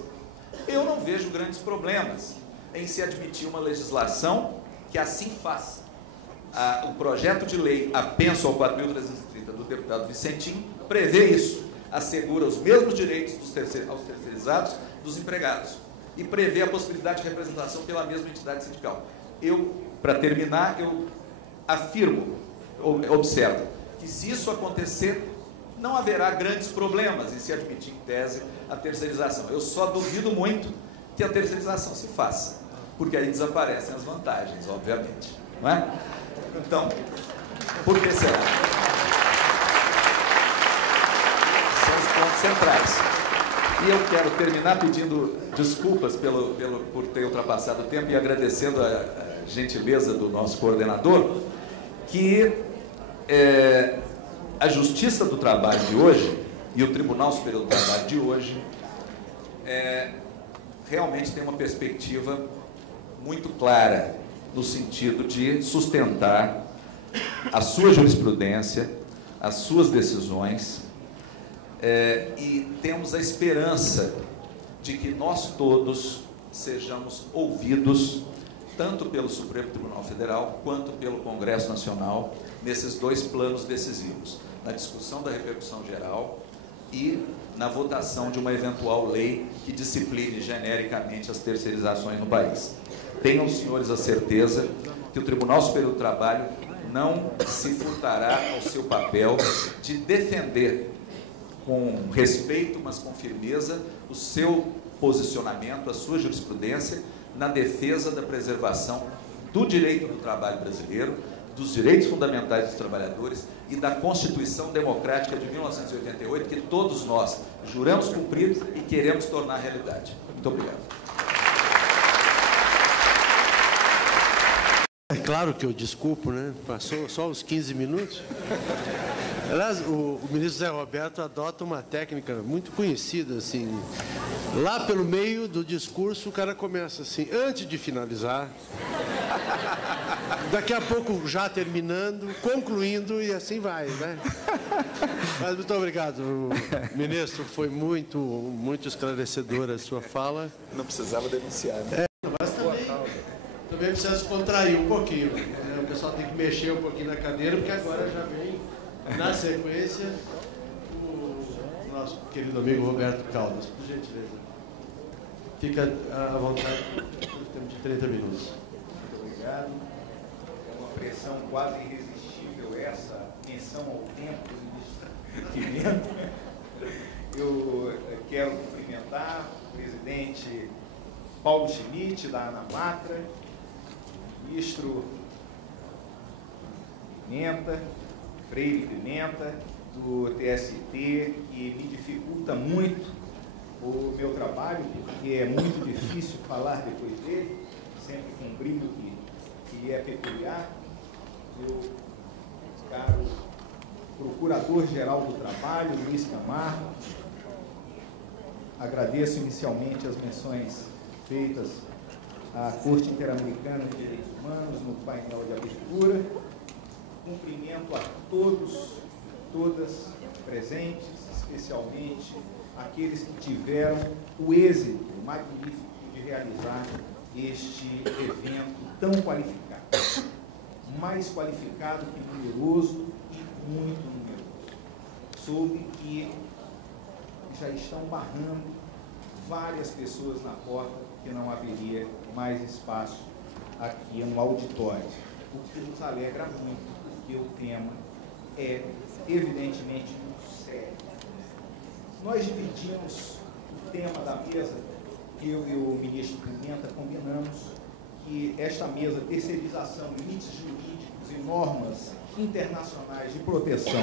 eu não vejo grandes problemas em se admitir uma legislação que assim faça. O projeto de lei apenso ao 4.330 do deputado Vicentinho prevê isso, assegura os mesmos direitos aos terceirizados dos empregados e prevê a possibilidade de representação pela mesma entidade sindical. Para terminar, eu afirmo, observo, que se isso acontecer, não haverá grandes problemas em se admitir em tese a terceirização. Eu só duvido muito que a terceirização se faça, porque aí desaparecem as vantagens, obviamente. Não é? Então, por que será? São os pontos centrais. E eu quero terminar pedindo desculpas por ter ultrapassado o tempo e agradecendo a gentileza do nosso coordenador, que a Justiça do Trabalho de hoje e o Tribunal Superior do Trabalho de hoje realmente tem uma perspectiva muito clara no sentido de sustentar a sua jurisprudência, as suas decisões, e temos a esperança de que nós todos sejamos ouvidos tanto pelo Supremo Tribunal Federal quanto pelo Congresso Nacional nesses dois planos decisivos, na discussão da repercussão geral e na votação de uma eventual lei que discipline genericamente as terceirizações no país. Tenham os senhores a certeza que o Tribunal Superior do Trabalho não se furtará ao seu papel de defender com respeito, mas com firmeza, o seu posicionamento, a sua jurisprudência na defesa da preservação do direito do trabalho brasileiro, dos direitos fundamentais dos trabalhadores e da Constituição Democrática de 1988, que todos nós juramos cumprir e queremos tornar realidade. Muito obrigado. É claro que eu desculpo, né? Passou só os 15 minutos. Aliás, o ministro Zé Roberto adota uma técnica muito conhecida, assim. Lá pelo meio do discurso, o cara começa assim, antes de finalizar, daqui a pouco já terminando, concluindo, e assim vai, né? Mas muito obrigado, ministro. Foi muito esclarecedora a sua fala. Não precisava denunciar, né? Mas também precisa se contrair um pouquinho. O pessoal tem que mexer um pouquinho na cadeira, porque agora já vem, na sequência, o nosso querido amigo Roberto Caldas. Por gentileza. Fica à vontade, temos de 30 minutos. Muito obrigado. É uma pressão quase irresistível essa menção ao tempo de investimento. Eu quero cumprimentar o presidente Paulo Schmidt, da ANAMATRA, ministro Pimenta, Freire Pimenta, do TST, que me dificulta muito o meu trabalho, porque é muito difícil falar depois dele, sempre com um brilho que lhe é peculiar. Meu caro Procurador-Geral do Trabalho, Luiz Camargo, agradeço inicialmente as menções feitas à Corte Interamericana de Direitos Humanos no painel de abertura. Cumprimento a todos, todas presentes, especialmente aqueles que tiveram o êxito magnífico de realizar este evento tão qualificado. Mais qualificado que numeroso e muito numeroso. Soube que já estão barrando várias pessoas na porta, que não haveria mais espaço aqui no auditório. O que nos alegra muito, porque o tema é evidentemente muito sério. Nós dividimos o tema da mesa, eu e o ministro Pimenta combinamos que esta mesa, terceirização, limites jurídicos e normas internacionais de proteção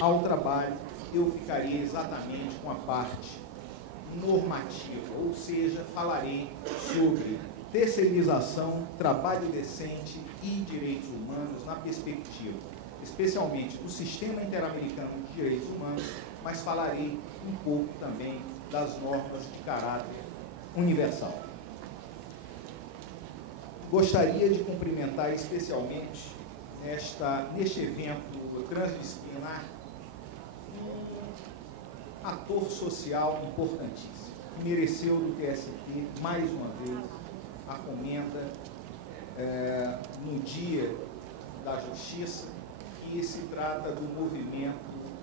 ao trabalho, eu ficaria exatamente com a parte normativa, ou seja, falarei sobre terceirização, trabalho decente e direitos humanos na perspectiva, especialmente do Sistema Interamericano de Direitos Humanos, mas falarei um pouco também das normas de caráter universal. Gostaria de cumprimentar especialmente neste evento transdisciplinar um ator social importantíssimo, que mereceu do TST, mais uma vez, a comenda no Dia da Justiça, que se trata do movimento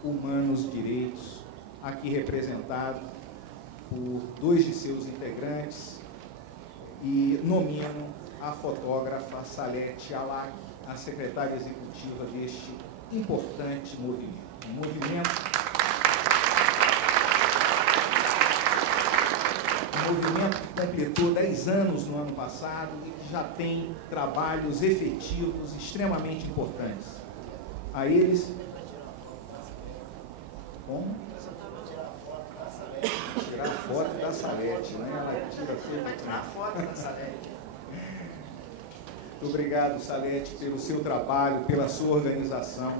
Humanos Direitos, aqui representado por 2 de seus integrantes, e nomino a fotógrafa Salete Alac, a secretária executiva deste importante movimento. Um movimento que completou 10 anos no ano passado e que já tem trabalhos efetivos extremamente importantes. A eles... Como? Tirar foto da Salete, né? Ela tira tudo. Vai tirar foto da Salete. Muito obrigado, Salete, pelo seu trabalho, pela sua organização.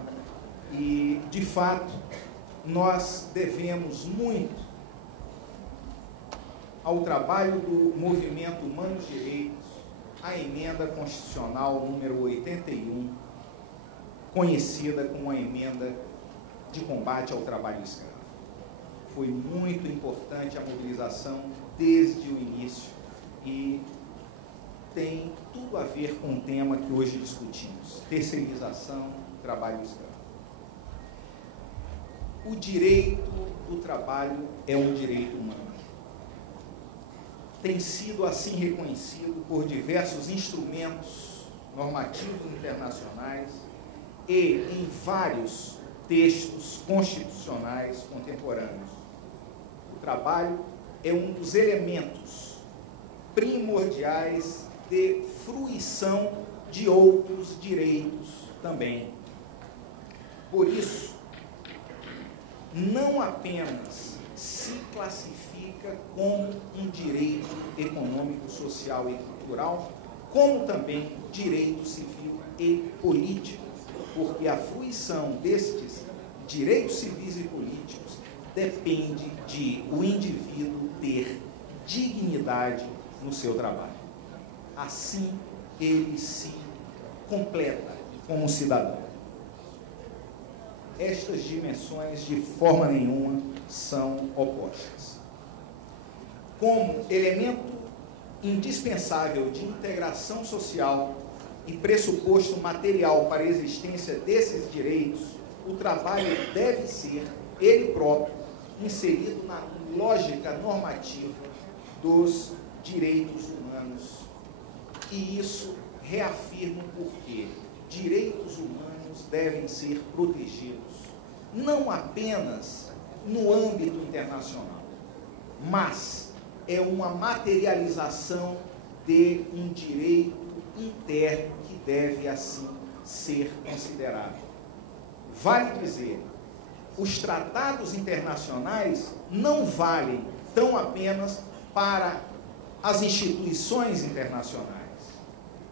E, de fato, nós devemos muito ao trabalho do Movimento Humanos Direitos, a emenda constitucional número 81, conhecida como a emenda de combate ao trabalho escravo. Foi muito importante a mobilização desde o início e tem tudo a ver com o tema que hoje discutimos, terceirização, trabalho escravo. O direito do trabalho é um direito humano. Tem sido assim reconhecido por diversos instrumentos normativos internacionais e em vários textos constitucionais contemporâneos. O trabalho é um dos elementos primordiais de fruição de outros direitos também. Por isso, não apenas se classifica como um direito econômico, social e cultural, como também direito civil e político, porque a fruição destes direitos civis e políticos depende de o indivíduo ter dignidade no seu trabalho. Assim, ele se completa como cidadão. Estas dimensões, de forma nenhuma, são opostas. Como elemento indispensável de integração social e pressuposto material para a existência desses direitos, o trabalho deve ser, ele próprio, inserido na lógica normativa dos direitos humanos. E isso reafirma porque direitos humanos devem ser protegidos, não apenas no âmbito internacional, mas é uma materialização de um direito interno que deve, assim, ser considerado. Vale dizer, os tratados internacionais não valem tão apenas para as instituições internacionais,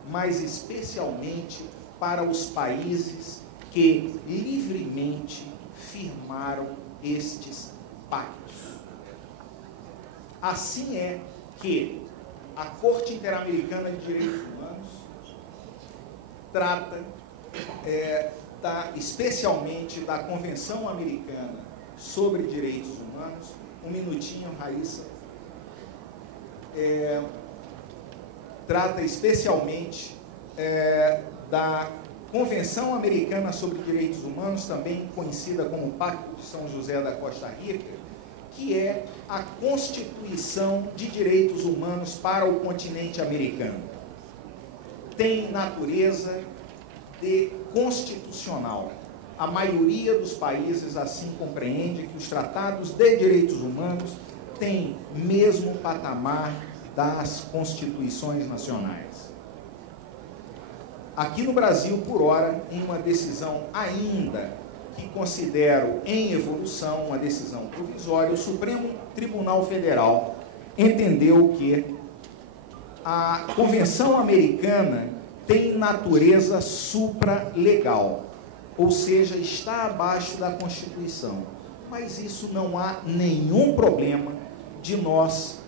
mas especialmente para os países que livremente firmaram estes pactos. Assim é que a Corte Interamericana de Direitos Humanos trata especialmente da Convenção Americana sobre Direitos Humanos. Um minutinho, Raíssa. Trata especialmente da Convenção Americana sobre Direitos Humanos, também conhecida como Pacto de São José da Costa Rica, que é a Constituição de Direitos Humanos para o continente americano. Tem natureza de constitucional. A maioria dos países assim compreende que os tratados de direitos humanos têm mesmo patamar das constituições nacionais. Aqui no Brasil, por ora, em uma decisão ainda que considero em evolução, uma decisão provisória, o Supremo Tribunal Federal entendeu que a Convenção Americana tem natureza supralegal, ou seja, está abaixo da Constituição. Mas isso não há nenhum problema de nós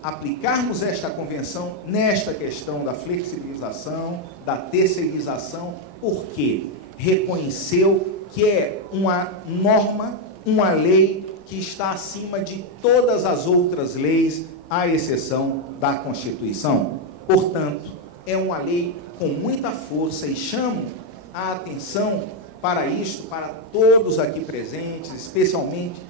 aplicarmos esta convenção nesta questão da flexibilização, da terceirização, porque reconheceu que é uma norma, uma lei que está acima de todas as outras leis, à exceção da Constituição. Portanto, é uma lei com muita força e chamo a atenção para isto, para todos aqui presentes, especialmente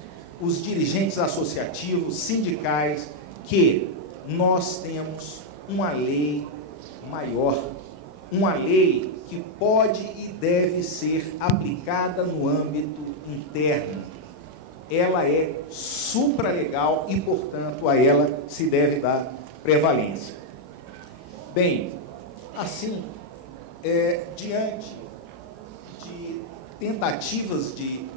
os dirigentes associativos, sindicais, que nós temos uma lei maior, uma lei que pode e deve ser aplicada no âmbito interno. Ela é supralegal e, portanto, a ela se deve dar prevalência. Bem, assim, diante de tentativas de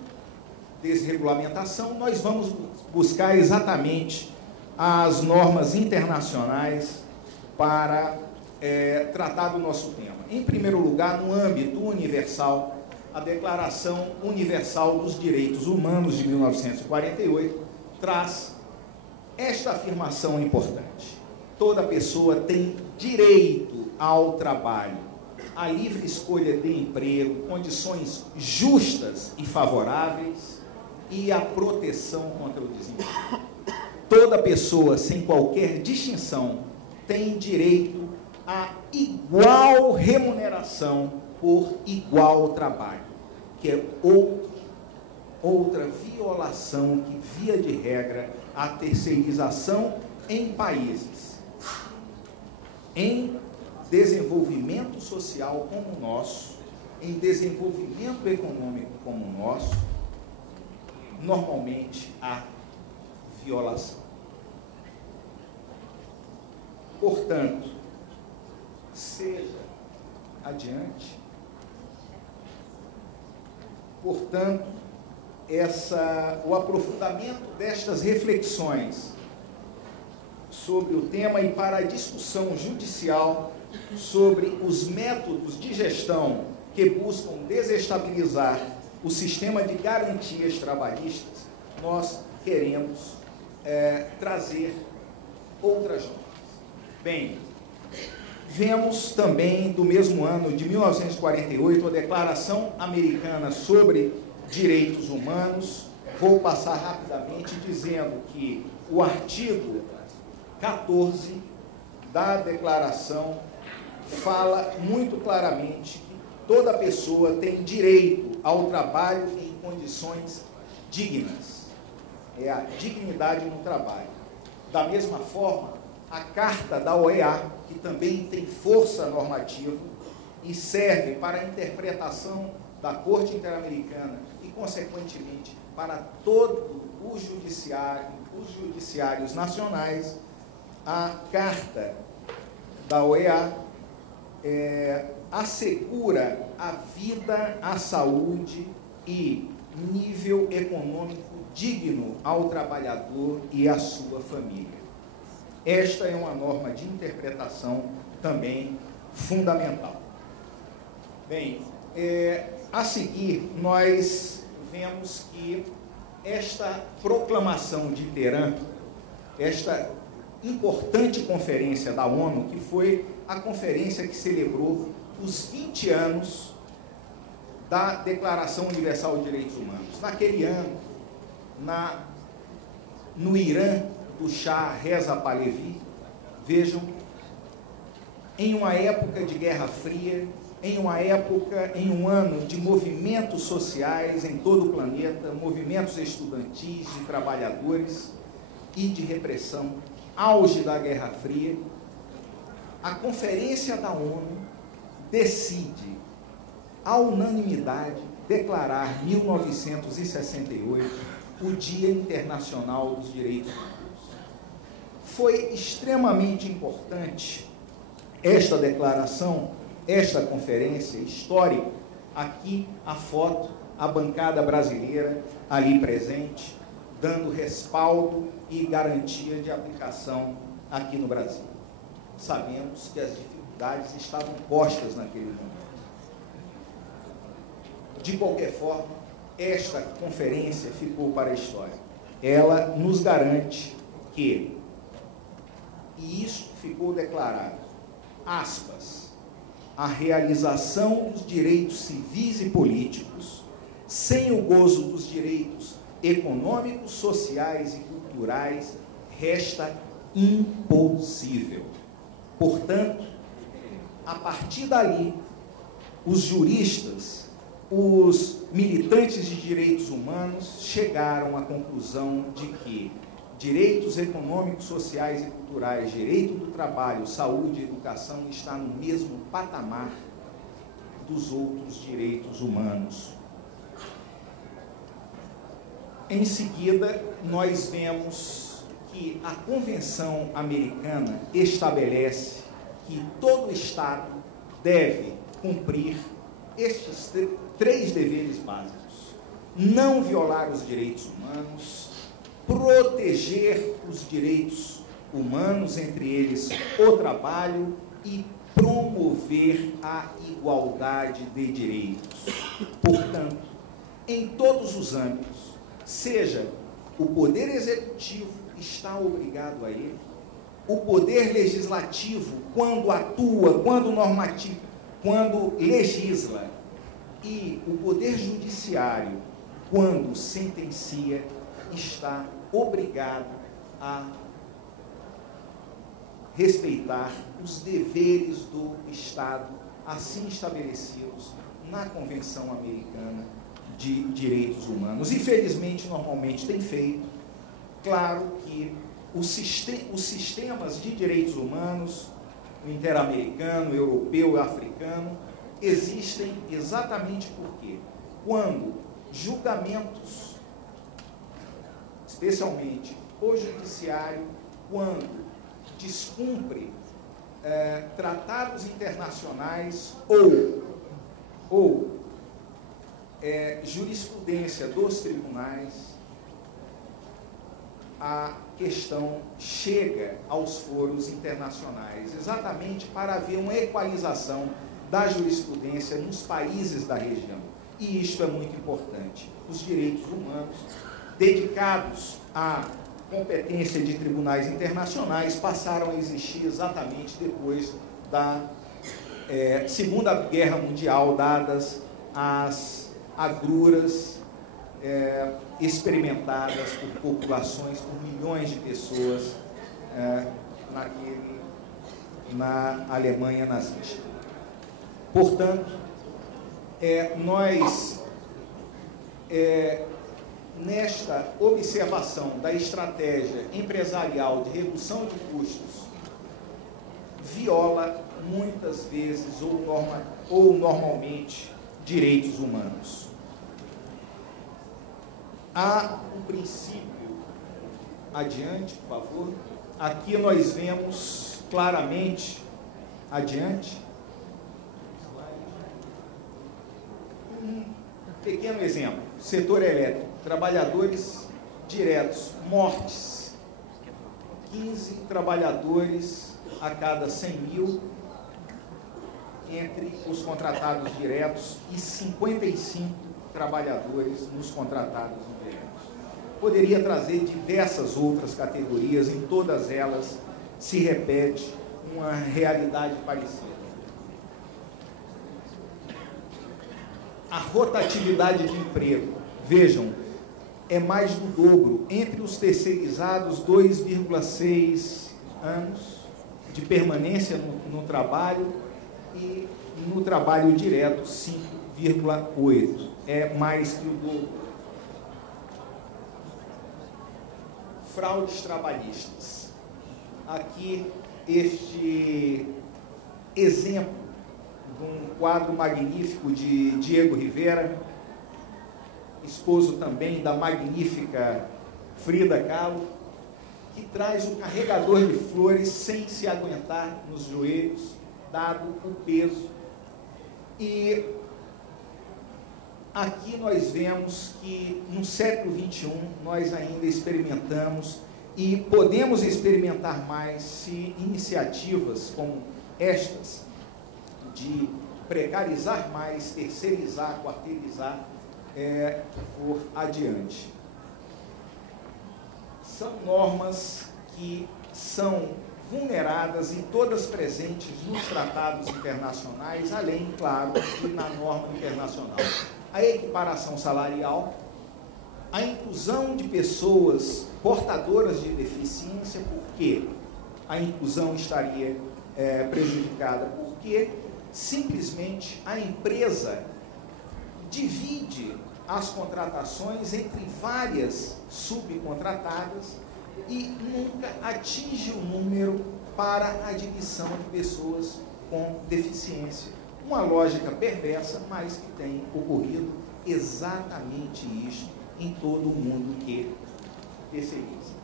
desregulamentação, nós vamos buscar exatamente as normas internacionais para tratar do nosso tema. Em primeiro lugar, no âmbito universal, a Declaração Universal dos Direitos Humanos de 1948 traz esta afirmação importante: toda pessoa tem direito ao trabalho, à livre escolha de emprego, condições justas e favoráveis e à proteção contra o desemprego. Toda pessoa, sem qualquer distinção, tem direito a igual remuneração por igual trabalho, que é outra violação que, via de regra, a terceirização em países em desenvolvimento social como o nosso, em desenvolvimento econômico como o nosso, normalmente há violação. Portanto, seja adiante. Portanto, o aprofundamento destas reflexões sobre o tema e para a discussão judicial sobre os métodos de gestão que buscam desestabilizar o sistema de garantias trabalhistas, nós queremos trazer outras normas. Bem, vemos também, do mesmo ano de 1948, a Declaração Americana sobre Direitos Humanos. Vou passar rapidamente dizendo que o artigo 14 da Declaração fala muito claramente que toda pessoa tem direito ao trabalho em condições dignas. É a dignidade no trabalho. Da mesma forma, a Carta da OEA, que também tem força normativa e serve para a interpretação da Corte Interamericana e, consequentemente, para todo o judiciário, os judiciários nacionais, a Carta da OEA assegura a vida, a saúde e nível econômico digno ao trabalhador e à sua família. Esta é uma norma de interpretação também fundamental. Bem, a seguir, nós vemos que esta proclamação de Teherã, esta importante conferência da ONU, que foi a conferência que celebrou os 20 anos da Declaração Universal de Direitos Humanos. Naquele ano, no Irã, do Shah Reza Pahlavi, vejam, em uma época de Guerra Fria, em um ano de movimentos sociais em todo o planeta, movimentos estudantis, de trabalhadores e de repressão, auge da Guerra Fria, a Conferência da ONU decide, à unanimidade, declarar 1968 o Dia Internacional dos Direitos Humanos. Foi extremamente importante esta declaração, esta conferência histórica. Aqui a foto, a bancada brasileira ali presente, dando respaldo e garantia de aplicação aqui no Brasil. Sabemos que as dificuldades estavam postas naquele momento. De qualquer forma, esta conferência ficou para a história. Ela nos garante que, e isso ficou declarado, aspas, a realização dos direitos civis e políticos, sem o gozo dos direitos econômicos, sociais e culturais, resta impossível. Portanto, a partir dali, os juristas, os militantes de direitos humanos chegaram à conclusão de que direitos econômicos, sociais e culturais, direito do trabalho, saúde e educação está no mesmo patamar dos outros direitos humanos. Em seguida, nós vemos que a Convenção Americana estabelece que todo Estado deve cumprir estes 3 deveres básicos: não violar os direitos humanos, proteger os direitos humanos, entre eles o trabalho, e promover a igualdade de direitos. Portanto, em todos os âmbitos, seja o Poder Executivo está obrigado a ele, o Poder Legislativo, quando atua, quando normativa, quando legisla, e o Poder Judiciário, quando sentencia, está obrigado a respeitar os deveres do Estado, assim estabelecidos na Convenção Americana de Direitos Humanos. Infelizmente, normalmente tem feito. Claro que os sistemas de direitos humanos, o interamericano, o europeu e o africano, existem exatamente porque, quando julgamentos, especialmente o judiciário, quando descumpre tratados internacionais ou jurisprudência dos tribunais, a questão chega aos foros internacionais, exatamente para haver uma equalização da jurisprudência nos países da região. E isto é muito importante. Os direitos humanos, dedicados à competência de tribunais internacionais, passaram a existir exatamente depois da Segunda Guerra Mundial, dadas as agruras experimentadas por populações, por milhões de pessoas na Alemanha nazista. Portanto, nós, nesta observação da estratégia empresarial de redução de custos, viola muitas vezes ou normalmente direitos humanos. Há um princípio, adiante, por favor. Aqui nós vemos claramente, adiante, Pequeno exemplo, setor elétrico, trabalhadores diretos, mortes, 15 trabalhadores a cada 100 mil entre os contratados diretos e 55 trabalhadores nos contratados indiretos. Poderia trazer diversas outras categorias, em todas elas se repete uma realidade parecida. A rotatividade de emprego, vejam, é mais do dobro. Entre os terceirizados, 2,6 anos de permanência no trabalho e no trabalho direto, 5,8. É mais que o dobro. Fraudes trabalhistas. Aqui, este exemplo de um quadro magnífico de Diego Rivera, esposo também da magnífica Frida Kahlo, que traz o carregador de flores sem se aguentar nos joelhos, dado o peso. E aqui nós vemos que no século XXI nós ainda experimentamos e podemos experimentar mais se iniciativas como estas, de precarizar mais, terceirizar, quarteirizar, for adiante. São normas que são vulneradas e todas presentes nos tratados internacionais, além, claro, de na norma internacional. A equiparação salarial, a inclusão de pessoas portadoras de deficiência, porque a inclusão estaria prejudicada, porque simplesmente a empresa divide as contratações entre várias subcontratadas e nunca atinge o número para a admissão de pessoas com deficiência. Uma lógica perversa, mas que tem ocorrido exatamente isso em todo o mundo que terceiriza.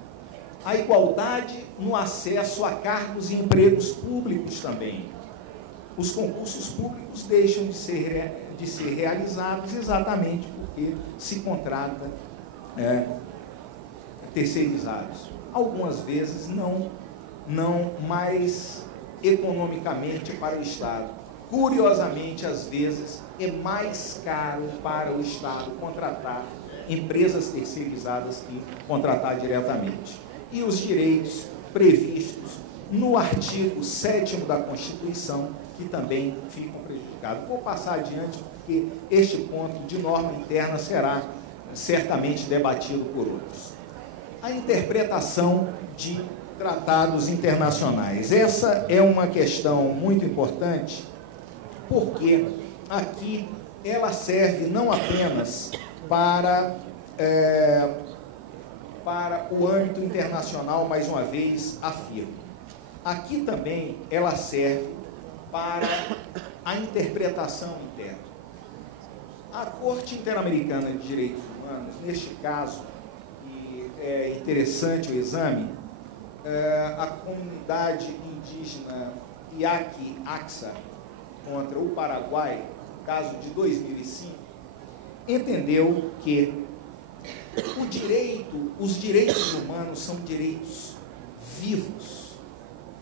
A igualdade no acesso a cargos e empregos públicos também. Os concursos públicos deixam de ser realizados exatamente porque se contrata terceirizados. Algumas vezes não mais economicamente para o Estado. Curiosamente, às vezes, é mais caro para o Estado contratar empresas terceirizadas que contratar diretamente. E os direitos previstos no artigo 7º da Constituição, que também ficam prejudicados. Vou passar adiante, porque este ponto de norma interna será certamente debatido por outros. A interpretação de tratados internacionais. Essa é uma questão muito importante, porque aqui ela serve não apenas para o âmbito internacional, mais uma vez afirmo. Aqui também ela serve para a interpretação interna. A Corte Interamericana de Direitos Humanos, neste caso, e é interessante o exame, a comunidade indígena Yaqui-Axa contra o Paraguai, caso de 2005, entendeu que os direitos humanos são direitos vivos,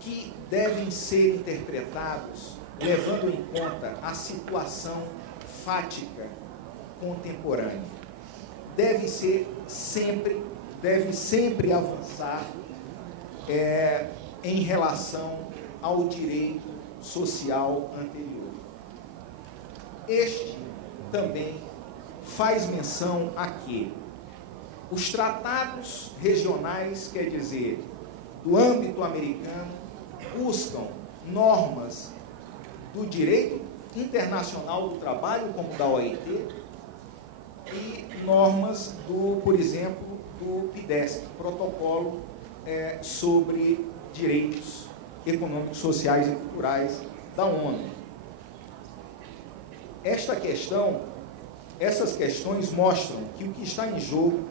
que devem ser interpretados levando em conta a situação fática contemporânea. Deve sempre avançar em relação ao direito social anterior. Este também faz menção a que os tratados regionais, quer dizer, do âmbito americano, buscam normas do direito internacional do trabalho, como da OIT, e normas por exemplo, do PIDESC, Protocolo sobre Direitos Econômicos, Sociais e Culturais da ONU. Essas questões mostram que o que está em jogo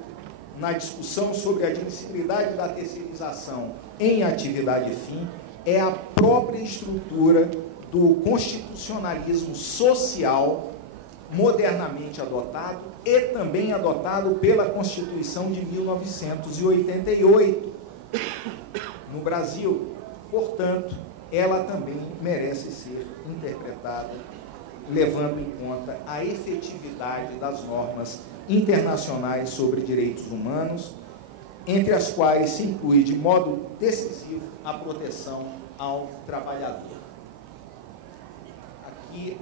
na discussão sobre a admissibilidade da terceirização em atividade fim é a própria estrutura do constitucionalismo social modernamente adotado e também adotado pela Constituição de 1988 no Brasil. Portanto, ela também merece ser interpretada levando em conta a efetividade das normas internacionais sobre direitos humanos, entre as quais se inclui de modo decisivo a proteção ao trabalhador. Aqui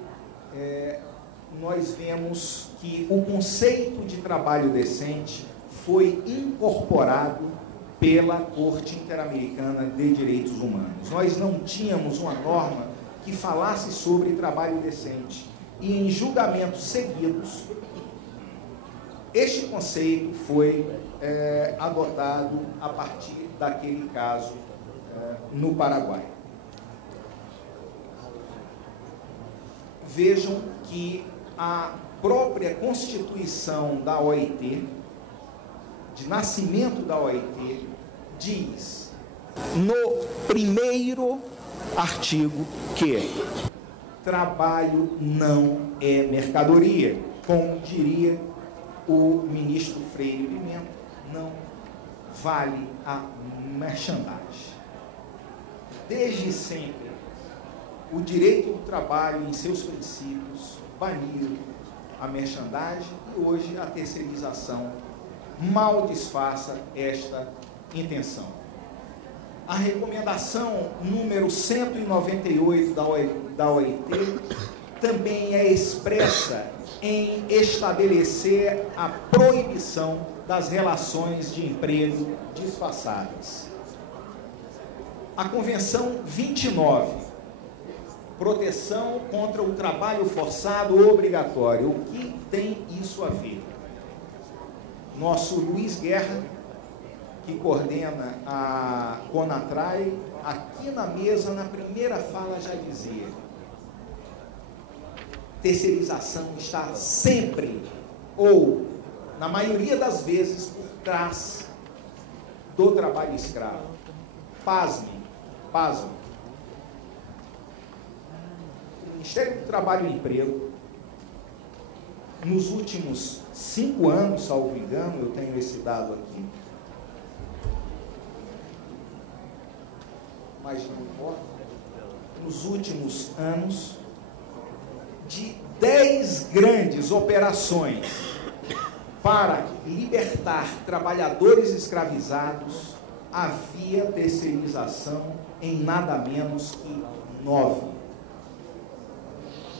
nós vemos que o conceito de trabalho decente foi incorporado pela Corte Interamericana de Direitos Humanos. Nós não tínhamos uma norma que falasse sobre trabalho decente. E em julgamentos seguidos, este conceito foi adotado a partir daquele caso no Paraguai. Vejam que a própria Constituição da OIT, de nascimento da OIT, diz no primeiro artigo que trabalho não é mercadoria, como diria o ministro Freire Pimenta, não vale a merchandising. Desde sempre, o direito do trabalho em seus princípios baniu a merchandising e hoje a terceirização mal disfarça esta intenção. A recomendação número 198 da OIT também é expressa em estabelecer a proibição das relações de emprego disfarçadas. A Convenção 29, proteção contra o trabalho forçado obrigatório. O que tem isso a ver? Nosso Luiz Guerra, que coordena a CONATRAI, aqui na mesa, na primeira fala, já dizia: terceirização está sempre, ou na maioria das vezes, por trás do trabalho escravo. Pasmem. O Ministério do Trabalho e Emprego, nos últimos 5 anos, salvo engano, eu tenho esse dado aqui, mas não importa, nos últimos anos, de 10 grandes operações para libertar trabalhadores escravizados, havia terceirização em nada menos que 9.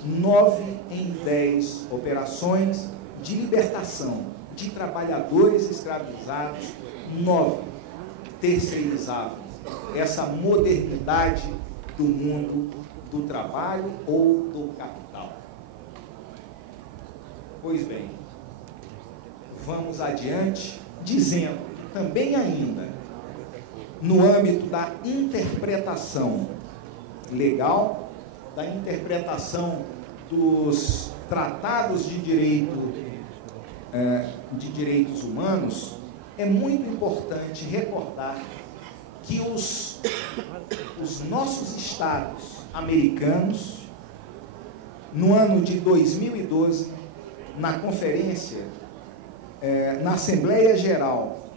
9 em 10 operações de libertação de trabalhadores escravizados, 9 terceirizavam essa modernidade do mundo do trabalho ou do capital. Pois bem, vamos adiante, dizendo também ainda, no âmbito da interpretação legal, da interpretação dos tratados de direitos humanos, é muito importante recordar que os nossos estados americanos, no ano de 2012, na conferência, na Assembleia Geral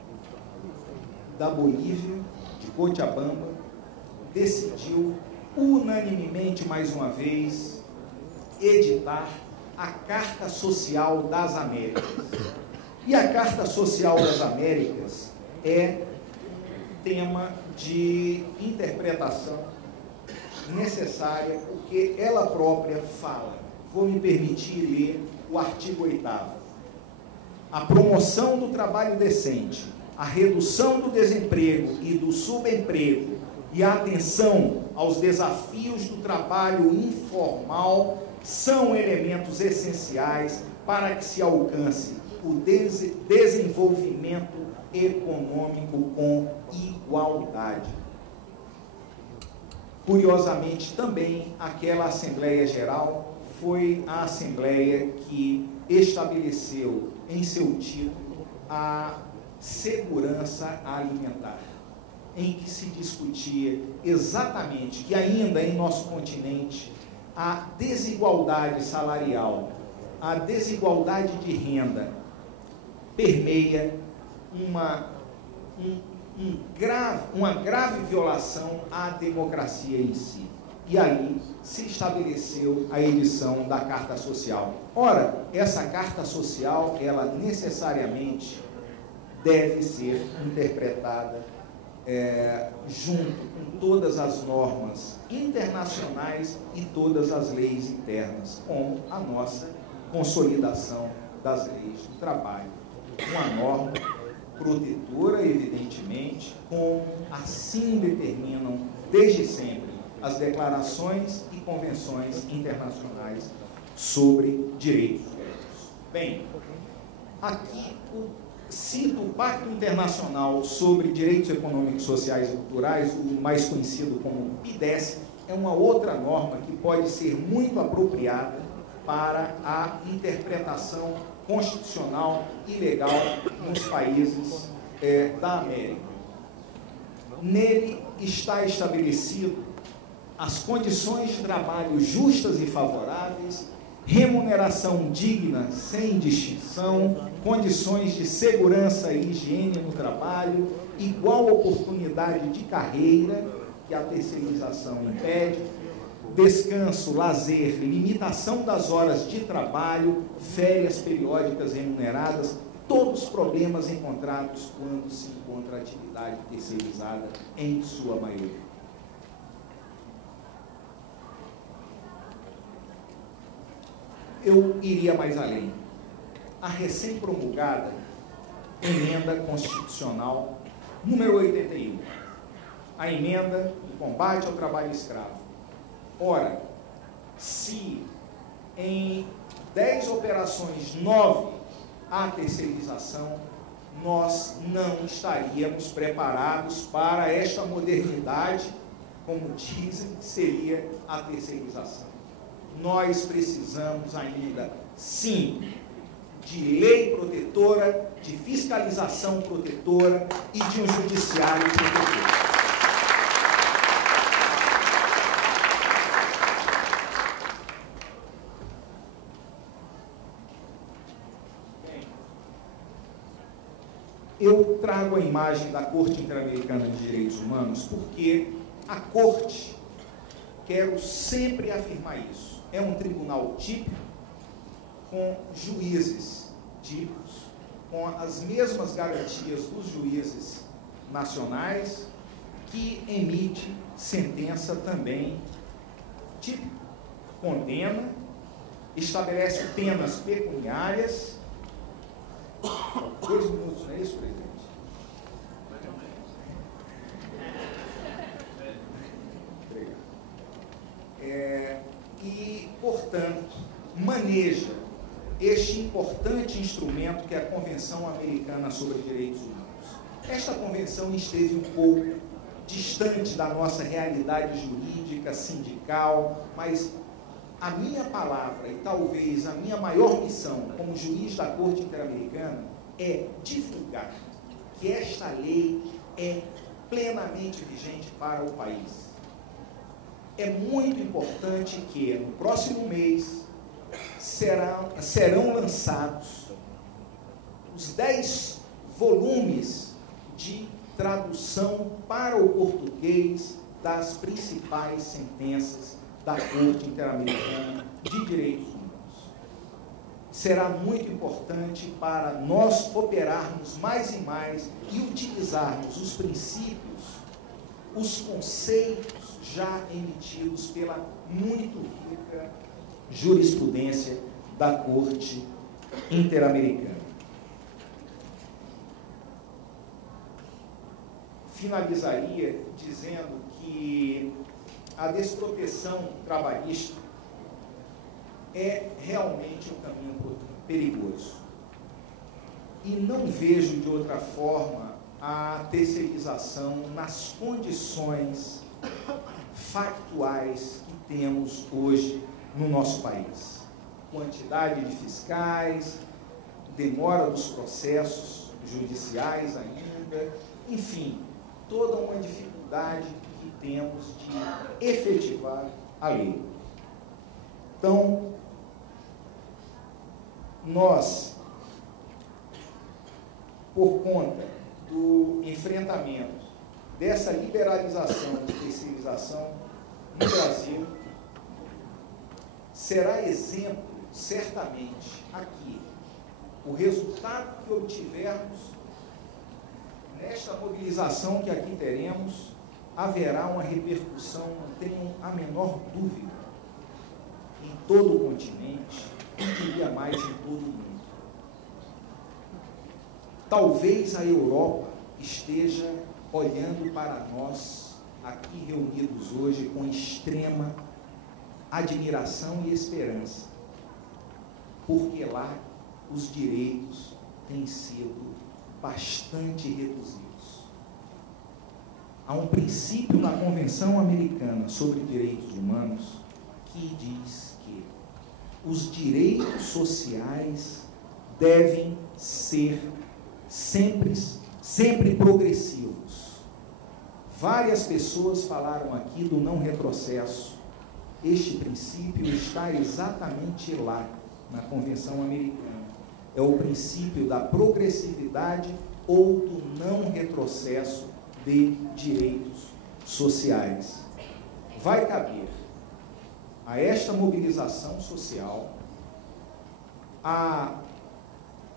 da Bolívia, de Cochabamba, decidiu unanimemente, mais uma vez, editar a Carta Social das Américas. E a Carta Social das Américas é tema de interpretação necessária, porque ela própria fala. Vou me permitir ler o artigo 8º. A promoção do trabalho decente, a redução do desemprego e do subemprego e a atenção aos desafios do trabalho informal são elementos essenciais para que se alcance o desenvolvimento econômico com igualdade. Curiosamente, também aquela Assembleia Geral foi a Assembleia que estabeleceu em seu título a segurança alimentar, em que se discutia exatamente que ainda em nosso continente a desigualdade salarial a desigualdade de renda permeia uma grave violação à democracia em si. E ali se estabeleceu a edição da Carta Social. Ora, essa Carta Social, ela necessariamente deve ser interpretada junto com todas as normas internacionais e todas as leis internas, com a nossa consolidação das leis do trabalho. Uma norma protetora, evidentemente, como assim determinam desde sempre as declarações e convenções internacionais sobre direitos humanos. Bem, aqui cito o Pacto Internacional sobre Direitos Econômicos, Sociais e Culturais, o mais conhecido como PIDESC, é uma outra norma que pode ser muito apropriada para a interpretação constitucional e legal nos países da América. Nele está estabelecido as condições de trabalho justas e favoráveis, remuneração digna sem distinção, condições de segurança e higiene no trabalho, igual oportunidade de carreira, que a terceirização impede, descanso, lazer, limitação das horas de trabalho, férias periódicas remuneradas, todos os problemas encontrados quando se encontra a atividade terceirizada, em sua maioria. Eu iria mais além. A recém-promulgada Emenda Constitucional número 81, a emenda do combate ao trabalho escravo. Ora, se em 10 operações, 9 há terceirização, nós não estaríamos preparados para esta modernidade, como dizem, que seria a terceirização. Nós precisamos ainda, sim, de lei protetora, de fiscalização protetora e de um judiciário protetor. Eu trago a imagem da Corte Interamericana de Direitos Humanos porque a Corte, quero sempre afirmar isso, é um tribunal típico, com juízes típicos, com as mesmas garantias dos juízes nacionais, que emite sentença também típica, condena, estabelece penas pecuniárias. 2 minutos, não é isso, presidente? E, portanto, maneja este importante instrumento que é a Convenção Americana sobre Direitos Humanos. Esta convenção esteve um pouco distante da nossa realidade jurídica, sindical, mas a minha palavra e talvez a minha maior missão como juiz da Corte Interamericana é divulgar que esta lei é plenamente vigente para o país. É muito importante que no próximo mês serão lançados os 10 volumes de tradução para o português das principais sentenças da Corte Interamericana de Direitos Humanos. Será muito importante para nós operarmos mais e mais e utilizarmos os princípios, os conceitos já emitidos pela muito rica jurisprudência da Corte Interamericana. Finalizaria dizendo que a desproteção trabalhista é realmente um caminho perigoso. E não vejo de outra forma a terceirização nas condições factuais que temos hoje no nosso país. Quantidade de fiscais, demora dos processos judiciais ainda, enfim, toda uma dificuldade que temos de efetivar a lei. Então, nós, por conta do enfrentamento dessa liberalização de terceirização no Brasil, será exemplo, certamente, aqui, o resultado que obtivermos nesta mobilização que aqui teremos, haverá uma repercussão, não tenho a menor dúvida, em todo o continente, e diria mais, em todo o mundo. Talvez a Europa esteja olhando para nós, aqui reunidos hoje, com extrema admiração e esperança, porque lá os direitos têm sido bastante reduzidos. Há um princípio na Convenção Americana sobre Direitos Humanos que diz que os direitos sociais devem ser sempre progressivos. Várias pessoas falaram aqui do não retrocesso. Este princípio está exatamente lá, na Convenção Americana. É o princípio da progressividade ou do não retrocesso de direitos sociais. Vai caber a esta mobilização social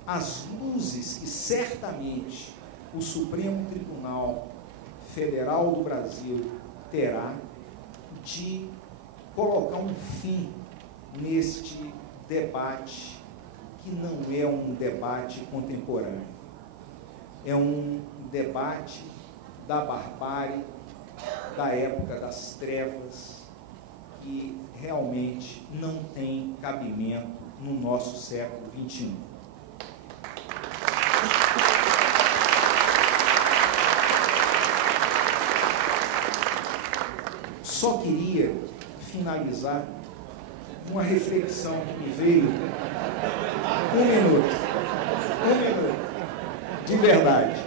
as luzes que certamente o Supremo Tribunal Federal do Brasil terá de colocar um fim neste debate, que não é um debate contemporâneo, é um debate da barbárie, da época das trevas, que realmente não tem cabimento no nosso século XXI. Só queria finalizar uma reflexão que me veio. Um minuto, de verdade.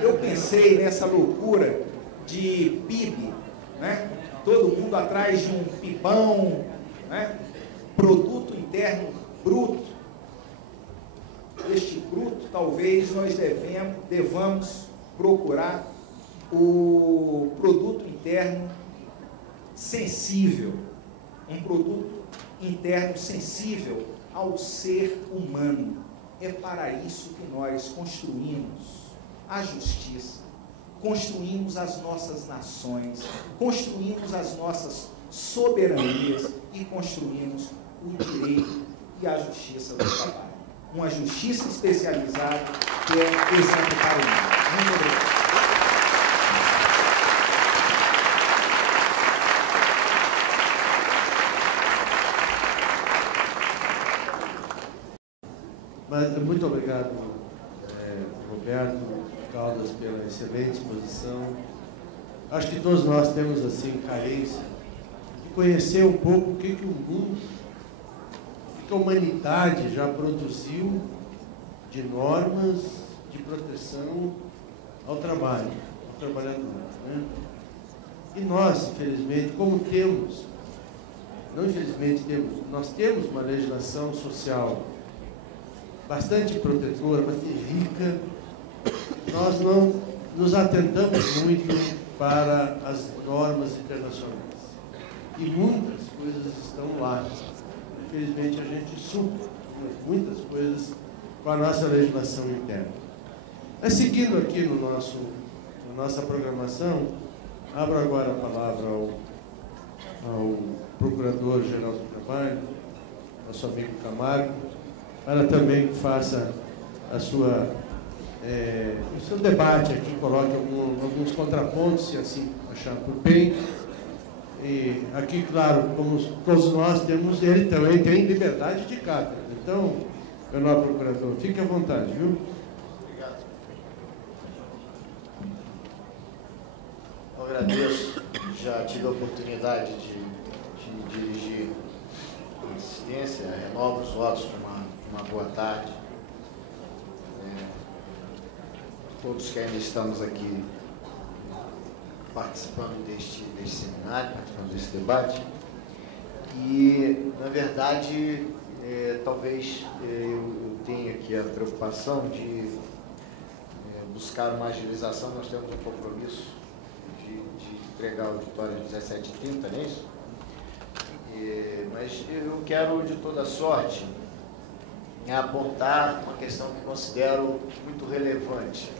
Eu pensei nessa loucura de PIB, né? Todo mundo atrás de um pibão, né? Produto Interno Bruto. Este bruto, talvez nós devamos procurar o produto interno sensível, um produto interno sensível ao ser humano. É para isso que nós construímos a justiça, construímos as nossas nações, construímos as nossas soberanias e construímos o direito e a justiça do trabalho. Uma justiça especializada que é exemplo para o mundo. Muito obrigado. Mas, muito obrigado, Roberto Caldas, pela excelente exposição. Acho que todos nós temos, assim, carência de conhecer um pouco o que o mundo, o que a humanidade já produziu de normas de proteção ao trabalho, ao trabalhador, né? E nós, infelizmente, como temos, não infelizmente temos, nós temos uma legislação social bastante protetora, bastante rica, nós não nos atentamos muito para as normas internacionais. E muitas coisas estão lá. Infelizmente, a gente supra muitas coisas com a nossa legislação interna. Mas, seguindo aqui na nossa programação, abro agora a palavra ao Procurador-Geral do Trabalho, nosso amigo Camargo, para também que faça o seu debate aqui, coloque alguns contrapontos, se assim achar por bem. E aqui, claro, como todos nós temos, ele também tem liberdade de cátedra. Então, meu nobre procurador, fique à vontade, viu? Obrigado. Eu agradeço, já tive a oportunidade de dirigir a assistência, renovo os votos de uma boa tarde. Todos que ainda estamos aqui participando deste seminário, participando desse debate. E, na verdade, talvez eu tenha aqui a preocupação de buscar uma agilização. Nós temos um compromisso de entregar o auditório às 17h30, não é isso? Mas eu quero, de toda sorte, apontar uma questão que considero muito relevante.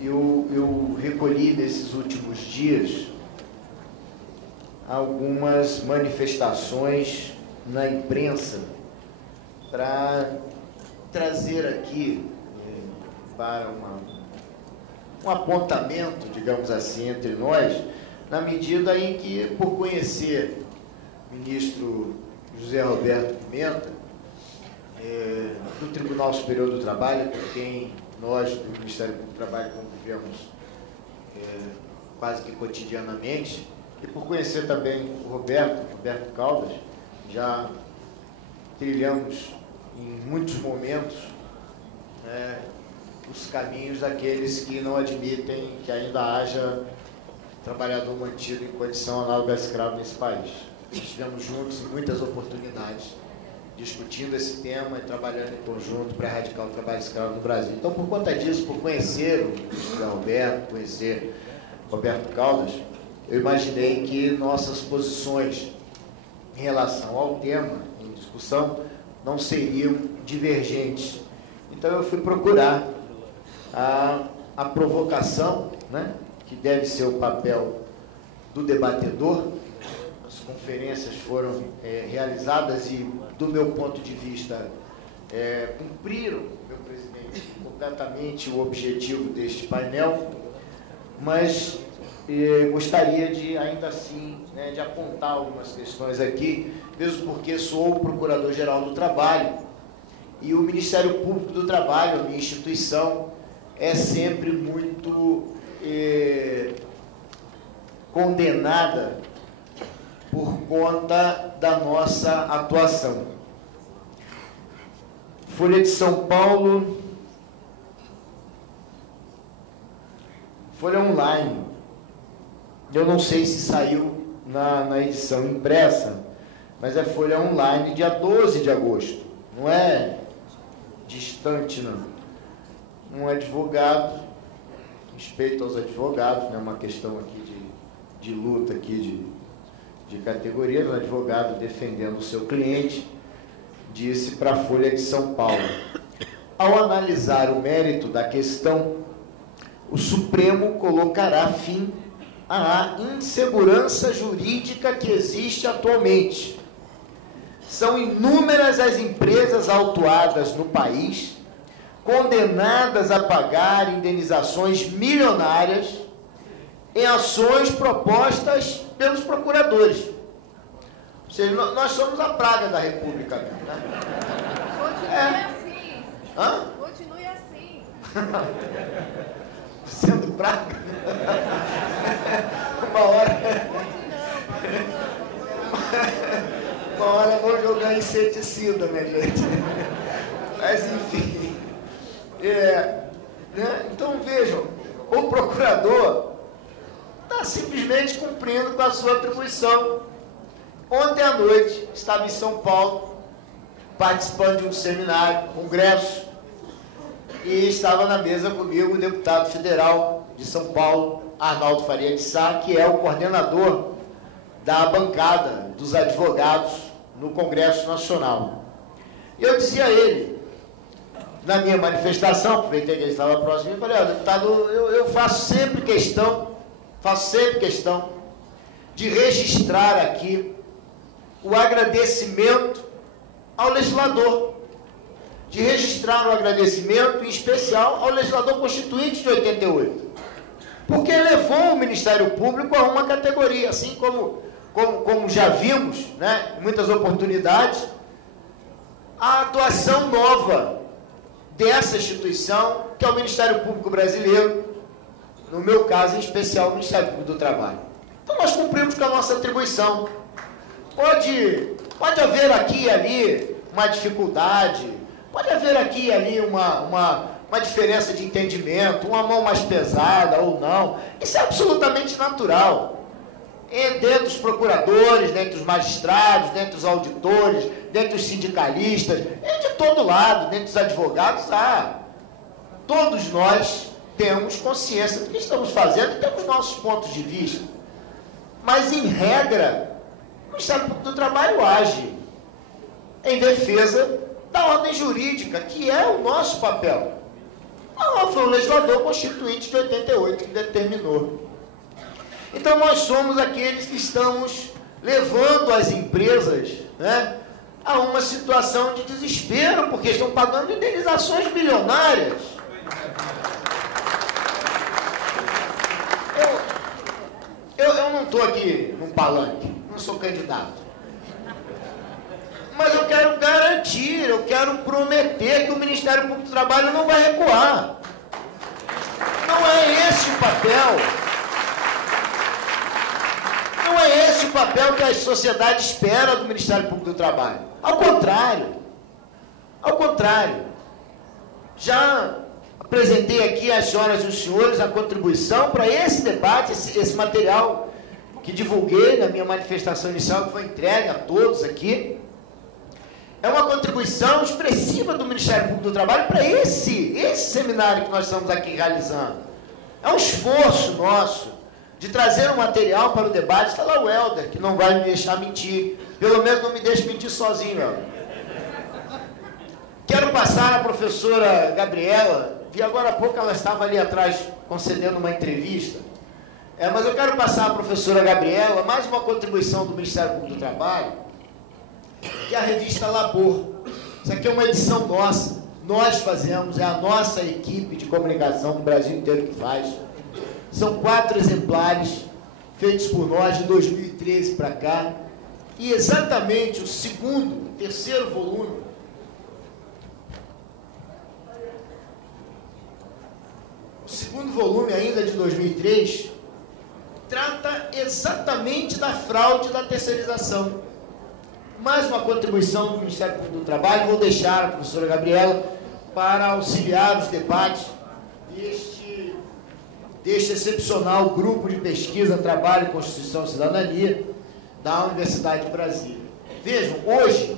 Eu recolhi nesses últimos dias algumas manifestações na imprensa para trazer aqui para um apontamento, digamos assim, entre nós, na medida em que, por conhecer o ministro José Roberto Pimenta, do Tribunal Superior do Trabalho, com quem nós, do Ministério do Trabalho, convivemos quase que cotidianamente, e por conhecer também o Roberto Caldas, já trilhamos em muitos momentos os caminhos daqueles que não admitem que ainda haja trabalhador mantido em condição análoga a escravo nesse país. Estivemos juntos em muitas oportunidades, discutindo esse tema e trabalhando em conjunto para erradicar o trabalho escravo no Brasil. Então, por conta disso, por conhecer o ministro Roberto, conhecer Roberto Caldas, eu imaginei que nossas posições em relação ao tema em discussão não seriam divergentes. Então, eu fui procurar a provocação, né, que deve ser o papel do debatedor. As conferências foram realizadas e, do meu ponto de vista, cumpriram, meu presidente, completamente o objetivo deste painel, mas gostaria de, ainda assim, de apontar algumas questões aqui, mesmo porque sou o Procurador-Geral do Trabalho e o Ministério Público do Trabalho, a minha instituição, é sempre muito condenada por conta da nossa atuação. Folha de São Paulo, Folha Online. Eu não sei se saiu na edição impressa, mas é Folha Online, dia 12 de agosto. Não é distante, não. Um advogado, respeito aos advogados, não é uma questão aqui de luta aqui de categoria, um advogado defendendo o seu cliente, disse para a Folha de São Paulo: ao analisar o mérito da questão, o Supremo colocará fim à insegurança jurídica que existe atualmente. São inúmeras as empresas autuadas no país, condenadas a pagar indenizações milionárias em ações propostas pelos procuradores. Ou seja, nós somos a praga da República, né? Continue assim. Hã? Continue assim. Sendo praga? Uma hora... Uma hora vou jogar inseticida, né, gente? Mas, enfim... Então, vejam, o procurador está simplesmente cumprindo com a sua atribuição. Ontem à noite, estava em São Paulo, participando de um seminário, congresso, e estava na mesa comigo o deputado federal de São Paulo, Arnaldo Faria de Sá, que é o coordenador da bancada dos advogados no Congresso Nacional. E eu dizia a ele, na minha manifestação, aproveitei que ele estava próximo, e falei: olha, deputado, eu faço sempre questão de registrar aqui o agradecimento ao legislador, de registrar o agradecimento, em especial, ao legislador constituinte de 88, porque levou o Ministério Público a uma categoria, assim como já vimos, né, em muitas oportunidades, a atuação nova dessa instituição, que é o Ministério Público Brasileiro, no meu caso, em especial, o Ministério Público do Trabalho. Então, nós cumprimos com a nossa atribuição. Pode haver aqui e ali uma dificuldade, pode haver aqui e ali uma diferença de entendimento, uma mão mais pesada ou não. Isso é absolutamente natural. dentre os procuradores, dentre os magistrados, dentre os auditores, dentre os sindicalistas, de todo lado, dentre os advogados, todos nós temos consciência do que estamos fazendo e temos nossos pontos de vista. Mas, em regra, o Ministério Público do Trabalho age em defesa da ordem jurídica, que é o nosso papel. Foi o legislador constituinte de 88 que determinou. Então, nós somos aqueles que estamos levando as empresas, né, a uma situação de desespero, porque estão pagando indenizações bilionárias. Eu não estou aqui num palanque, não sou candidato. Mas eu quero garantir, eu quero prometer que o Ministério Público do Trabalho não vai recuar. Não é esse o papel. Não é esse o papel que a sociedade espera do Ministério Público do Trabalho. Ao contrário. Ao contrário. Já apresentei aqui às senhoras e os senhores a contribuição para esse debate, esse material que divulguei na minha manifestação inicial, que foi entregue a todos aqui. É uma contribuição expressiva do Ministério Público do Trabalho para esse seminário que nós estamos aqui realizando. É um esforço nosso de trazer um material para o debate. Está lá o Helder, que não vai me deixar mentir. Pelo menos não me deixe mentir sozinho, Helder. Quero passar a professora Gabriela. Vi agora há pouco, ela estava ali atrás concedendo uma entrevista. Mas eu quero passar a professora Gabriela mais uma contribuição do Ministério Público do Trabalho, que é a revista Labor. Isso aqui é uma edição nossa. Nós fazemos, é a nossa equipe de comunicação do Brasil inteiro que faz. São 4 exemplares feitos por nós de 2013 para cá. E exatamente o terceiro volume, ainda de 2003, trata exatamente da fraude da terceirização. Mais uma contribuição do Ministério Público do Trabalho. Vou deixar a professora Gabriela para auxiliar os debates deste excepcional grupo de pesquisa, trabalho, Constituição e Cidadania da Universidade de Brasília. Vejam, hoje,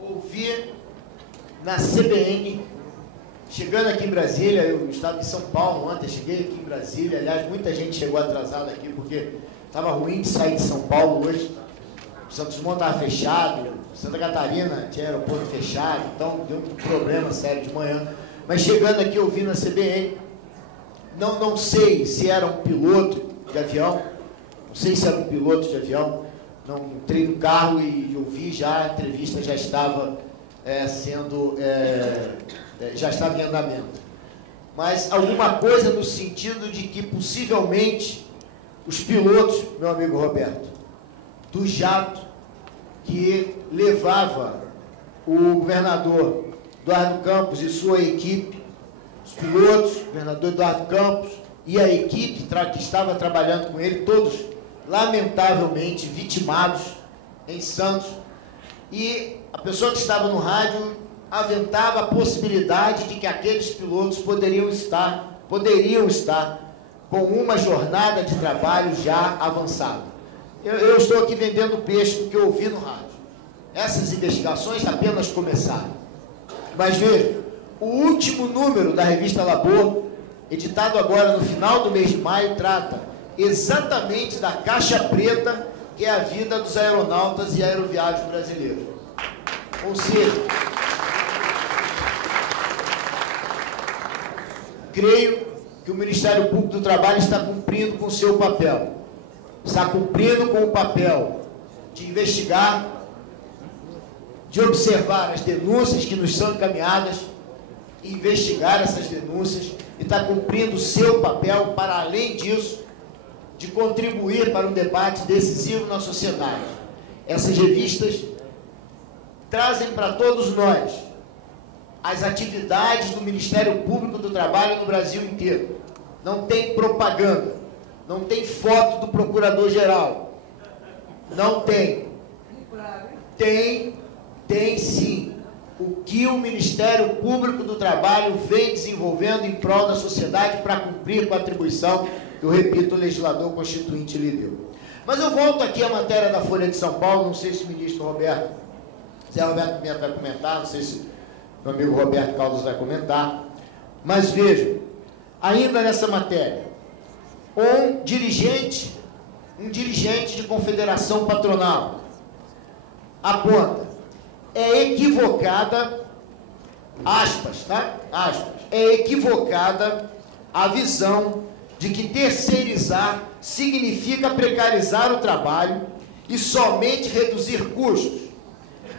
ouvi na CBN, chegando aqui em Brasília, eu estava em São Paulo ontem, cheguei aqui em Brasília, aliás, muita gente chegou atrasada aqui, porque estava ruim de sair de São Paulo hoje. Santos Dumont estava fechado, Santa Catarina tinha aeroporto fechado, então deu um problema sério de manhã. Mas chegando aqui, eu vi na CBN, não sei se era um piloto de avião, não entrei no carro e ouvi já, a entrevista já estava já estava em andamento. Mas alguma coisa no sentido de que possivelmente os pilotos, meu amigo Roberto, do jato que levava o governador Eduardo Campos e sua equipe, os pilotos, o governador Eduardo Campos e a equipe que estava trabalhando com ele, todos lamentavelmente vitimados em Santos, e a pessoa que estava no rádio aventava a possibilidade de que aqueles pilotos poderiam estar com uma jornada de trabalho já avançada. Eu estou aqui vendendo peixe do que eu ouvi no rádio. Essas investigações apenas começaram. Mas veja, o último número da revista Labor, editado agora no final do mês de maio, trata exatamente da caixa preta, que é a vida dos aeronautas e aeroviários brasileiros. Ou seja, creio que o Ministério Público do Trabalho está cumprindo com o seu papel. Está cumprindo com o papel de investigar, de observar as denúncias que nos são encaminhadas, investigar essas denúncias, e está cumprindo o seu papel, para além disso, de contribuir para um debate decisivo na sociedade. Essas revistas trazem para todos nós as atividades do Ministério Público do Trabalho no Brasil inteiro. Não tem propaganda, não tem foto do Procurador-Geral, não tem. Tem sim o que o Ministério Público do Trabalho vem desenvolvendo em prol da sociedade para cumprir com a atribuição eu repito, o legislador constituinte lhe deu. Mas eu volto aqui à matéria da Folha de São Paulo, não sei se o ministro Zé Roberto Pimenta vai comentar, não sei se meu amigo Roberto Caldas vai comentar, mas vejam, ainda nessa matéria, um dirigente de confederação patronal aponta, é equivocada, aspas, tá? Aspas, é equivocada a visão de que terceirizar significa precarizar o trabalho e somente reduzir custos.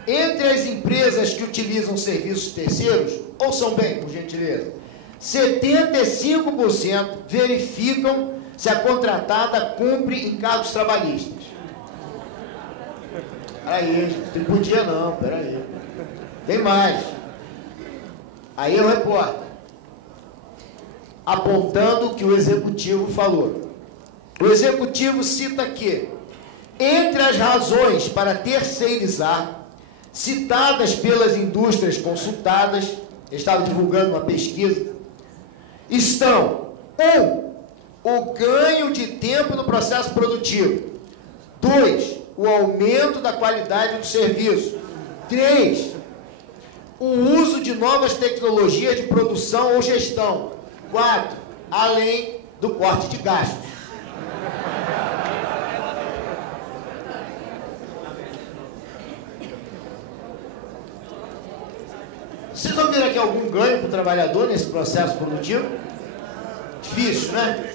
Entre as empresas que utilizam serviços terceiros, ouçam bem, por gentileza, 75% verificam se a contratada cumpre encargos trabalhistas. Peraí, não podia não, peraí. Tem mais. Aí o repórter, apontando o que o executivo falou. O executivo cita que, entre as razões para terceirizar, citadas pelas indústrias consultadas, eu estava divulgando uma pesquisa, estão 1. O ganho de tempo no processo produtivo. 2. O aumento da qualidade do serviço. 3. O uso de novas tecnologias de produção ou gestão. 4. Além do corte de gastos. Vocês ouviram aqui algum ganho para o trabalhador nesse processo produtivo? Difícil, né?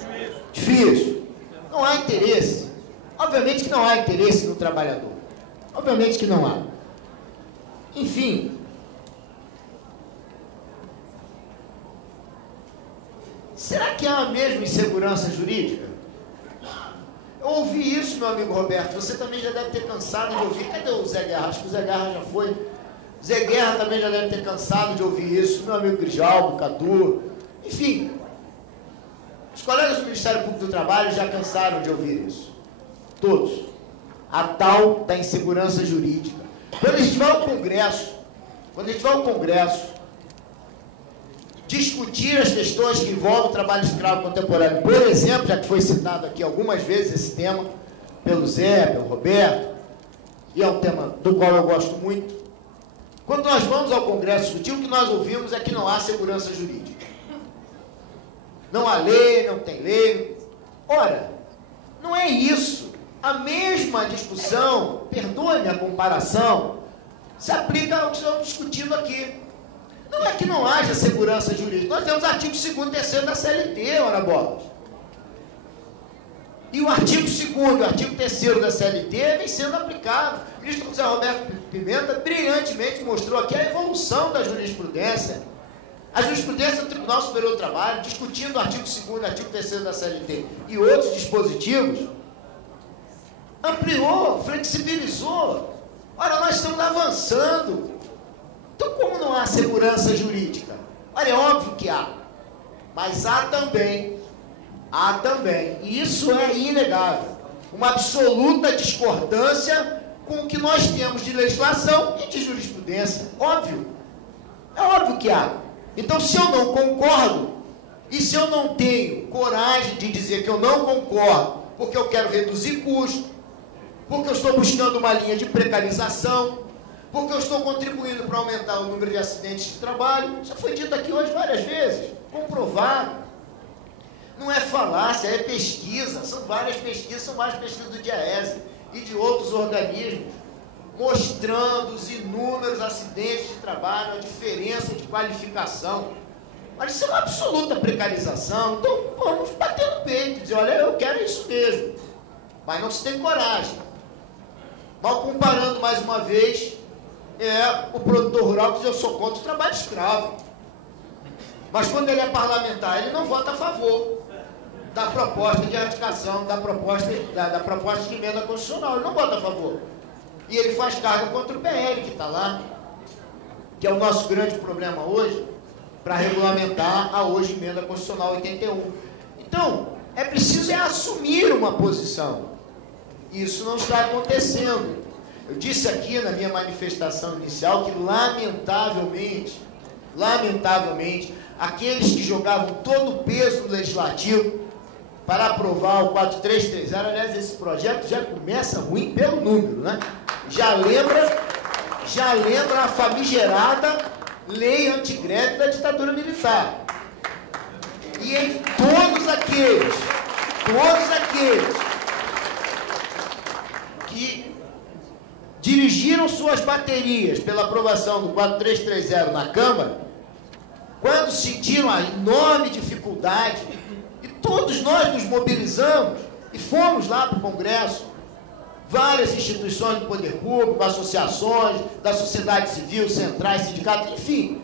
Difícil. Não há interesse. Obviamente que não há interesse no trabalhador. Obviamente que não há. Enfim. Será que há a mesma insegurança jurídica? Eu ouvi isso, meu amigo Roberto. Você também já deve ter cansado de ouvir. Cadê o Zé Guerra? Acho que o Zé Guerra já foi. Zé Guerra também já deve ter cansado de ouvir isso. Meu amigo Grijalbo, Cadu. Enfim. Os colegas do Ministério Público do Trabalho já cansaram de ouvir isso. Todos. A tal da insegurança jurídica. Quando a gente vai ao Congresso, discutir as questões que envolvem o trabalho escravo contemporâneo, por exemplo, já que foi citado aqui algumas vezes esse tema, pelo Zé, pelo Roberto, e é um tema do qual eu gosto muito. Quando nós vamos ao Congresso discutir, o que nós ouvimos é que não há segurança jurídica. Não há lei, não tem lei. Ora, não é isso. A mesma discussão, perdoe-me a comparação, se aplica ao que estamos discutindo aqui. Não é que não haja segurança jurídica. Nós temos artigo 2º e 3º da CLT, ora bolas. E o artigo 2º e o artigo 3º da CLT vem sendo aplicado. O ministro José Roberto Pimenta brilhantemente mostrou aqui a evolução da jurisprudência. A jurisprudência do Tribunal Superior do Trabalho, discutindo o artigo 2º e o artigo 3º da CLT e outros dispositivos, ampliou, flexibilizou. Ora, nós estamos avançando. Então, como não há segurança jurídica? Olha, é óbvio que há. Mas há também, e isso é inegável, uma absoluta discordância com o que nós temos de legislação e de jurisprudência. Óbvio. É óbvio que há. Então, se eu não concordo, e se eu não tenho coragem de dizer que eu não concordo, porque eu quero reduzir custo, porque eu estou buscando uma linha de precarização, porque eu estou contribuindo para aumentar o número de acidentes de trabalho, já foi dito aqui hoje várias vezes, comprovado. Não é falácia, é pesquisa, são várias pesquisas do DIAESE e de outros organismos, mostrando os inúmeros acidentes de trabalho, a diferença de qualificação. Mas isso é uma absoluta precarização, então vamos bater no peito, dizer, olha, eu quero isso mesmo, mas não se tem coragem. Mal comparando mais uma vez, o produtor rural que diz, eu sou contra o trabalho escravo. Mas quando ele é parlamentar, ele não vota a favor da proposta de erradicação, da proposta de emenda constitucional, ele não vota a favor. E ele faz carga contra o PL, que está lá, que é o nosso grande problema hoje, para regulamentar a hoje emenda constitucional 81. Então, é preciso assumir uma posição. Isso não está acontecendo. Eu disse aqui na minha manifestação inicial que, lamentavelmente, aqueles que jogavam todo o peso no legislativo para aprovar o 4330. Aliás, esse projeto já começa ruim pelo número, né? Já lembra a famigerada lei antigreve da ditadura militar. E em todos aqueles que dirigiram suas baterias pela aprovação do 4330 na Câmara, quando sentiram a enorme dificuldade, e todos nós nos mobilizamos e fomos lá para o Congresso, várias instituições do poder público, associações, da sociedade civil, centrais, sindicatos, enfim,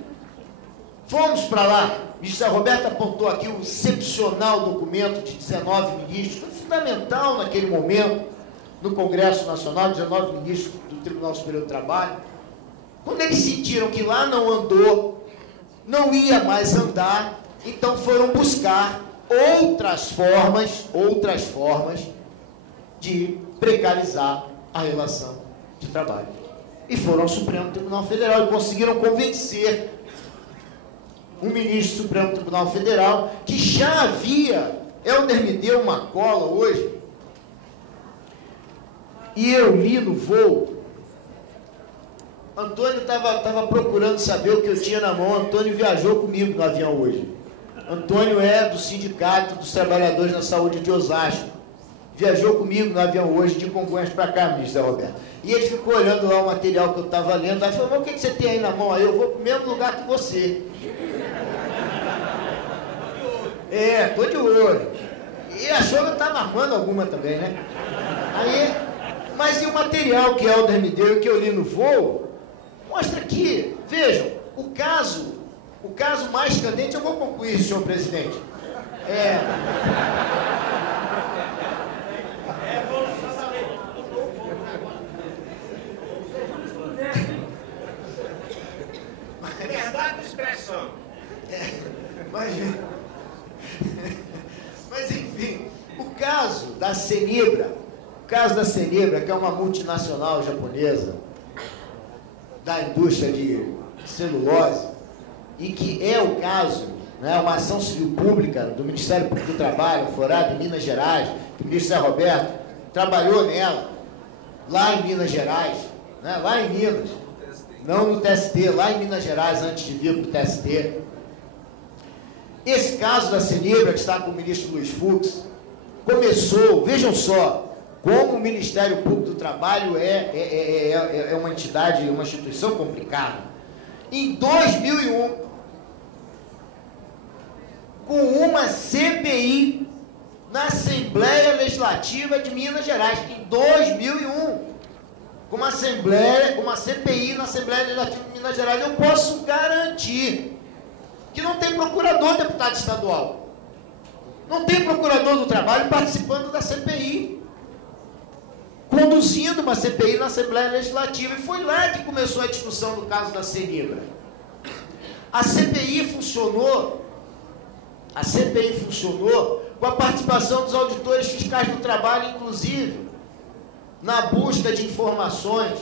fomos para lá. O ministro Roberto apontou aqui o excepcional documento de 19 ministros, foi fundamental naquele momento, no Congresso Nacional, 19 ministros do Tribunal Superior do Trabalho. Quando eles sentiram que lá não andou, não ia mais andar, então foram buscar outras formas de precarizar a relação de trabalho. E foram ao Supremo Tribunal Federal e conseguiram convencer um ministro do Supremo Tribunal Federal que já havia, Helder me deu uma cola hoje, e eu li no voo, Antônio estava procurando saber o que eu tinha na mão, Antônio viajou comigo no avião hoje. Antônio é do Sindicato dos Trabalhadores na Saúde de Osasco. Viajou comigo no avião hoje de Congonhas para cá, ministro Roberto. E ele ficou olhando lá o material que eu estava lendo, aí falou, mas o que você tem aí na mão? Aí eu vou para o mesmo lugar que você. Tô de olho. E achou que eu estava armando alguma também, né? Aí, mas e o material que Helder me deu e que eu li no voo, mostra aqui, vejam, o caso mais candente, eu vou concluir, senhor presidente. Verdade de expressão. Mas enfim, o caso da Cenibra, que é uma multinacional japonesa da indústria de celulose, e que é o caso, né, uma ação civil pública do Ministério Público do Trabalho, Forado em Minas Gerais, que o ministro Zé Roberto trabalhou nela, lá em Minas Gerais, né, lá em Minas, não no TST, lá em Minas Gerais, antes de vir para o TST. Esse caso da Cenibra, que está com o ministro Luiz Fux, começou, vejam só, como o Ministério Público do Trabalho é uma entidade, uma instituição complicada. Em 2001, com uma CPI na Assembleia Legislativa de Minas Gerais, em 2001, com uma CPI na Assembleia Legislativa de Minas Gerais, eu posso garantir que não tem procurador deputado estadual, não tem procurador do trabalho participando da CPI, conduzindo uma CPI na Assembleia Legislativa, e foi lá que começou a discussão do caso da Cenibra. A CPI funcionou com a participação dos auditores fiscais do trabalho, inclusive, na busca de informações.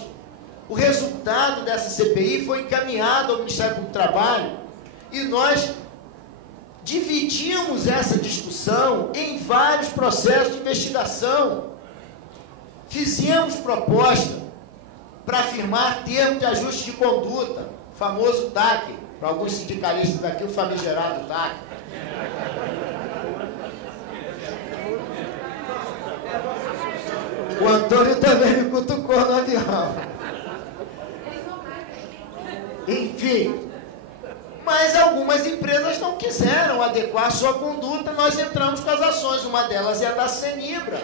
O resultado dessa CPI foi encaminhado ao Ministério Público do Trabalho, e nós dividimos essa discussão em vários processos de investigação. Fizemos proposta para firmar termo de ajuste de conduta, famoso TAC, para alguns sindicalistas daqui, o famigerado TAC. O Antônio também me cutucou no avião. Enfim, mas algumas empresas não quiseram adequar sua conduta, nós entramos com as ações, uma delas é a da Cenibra.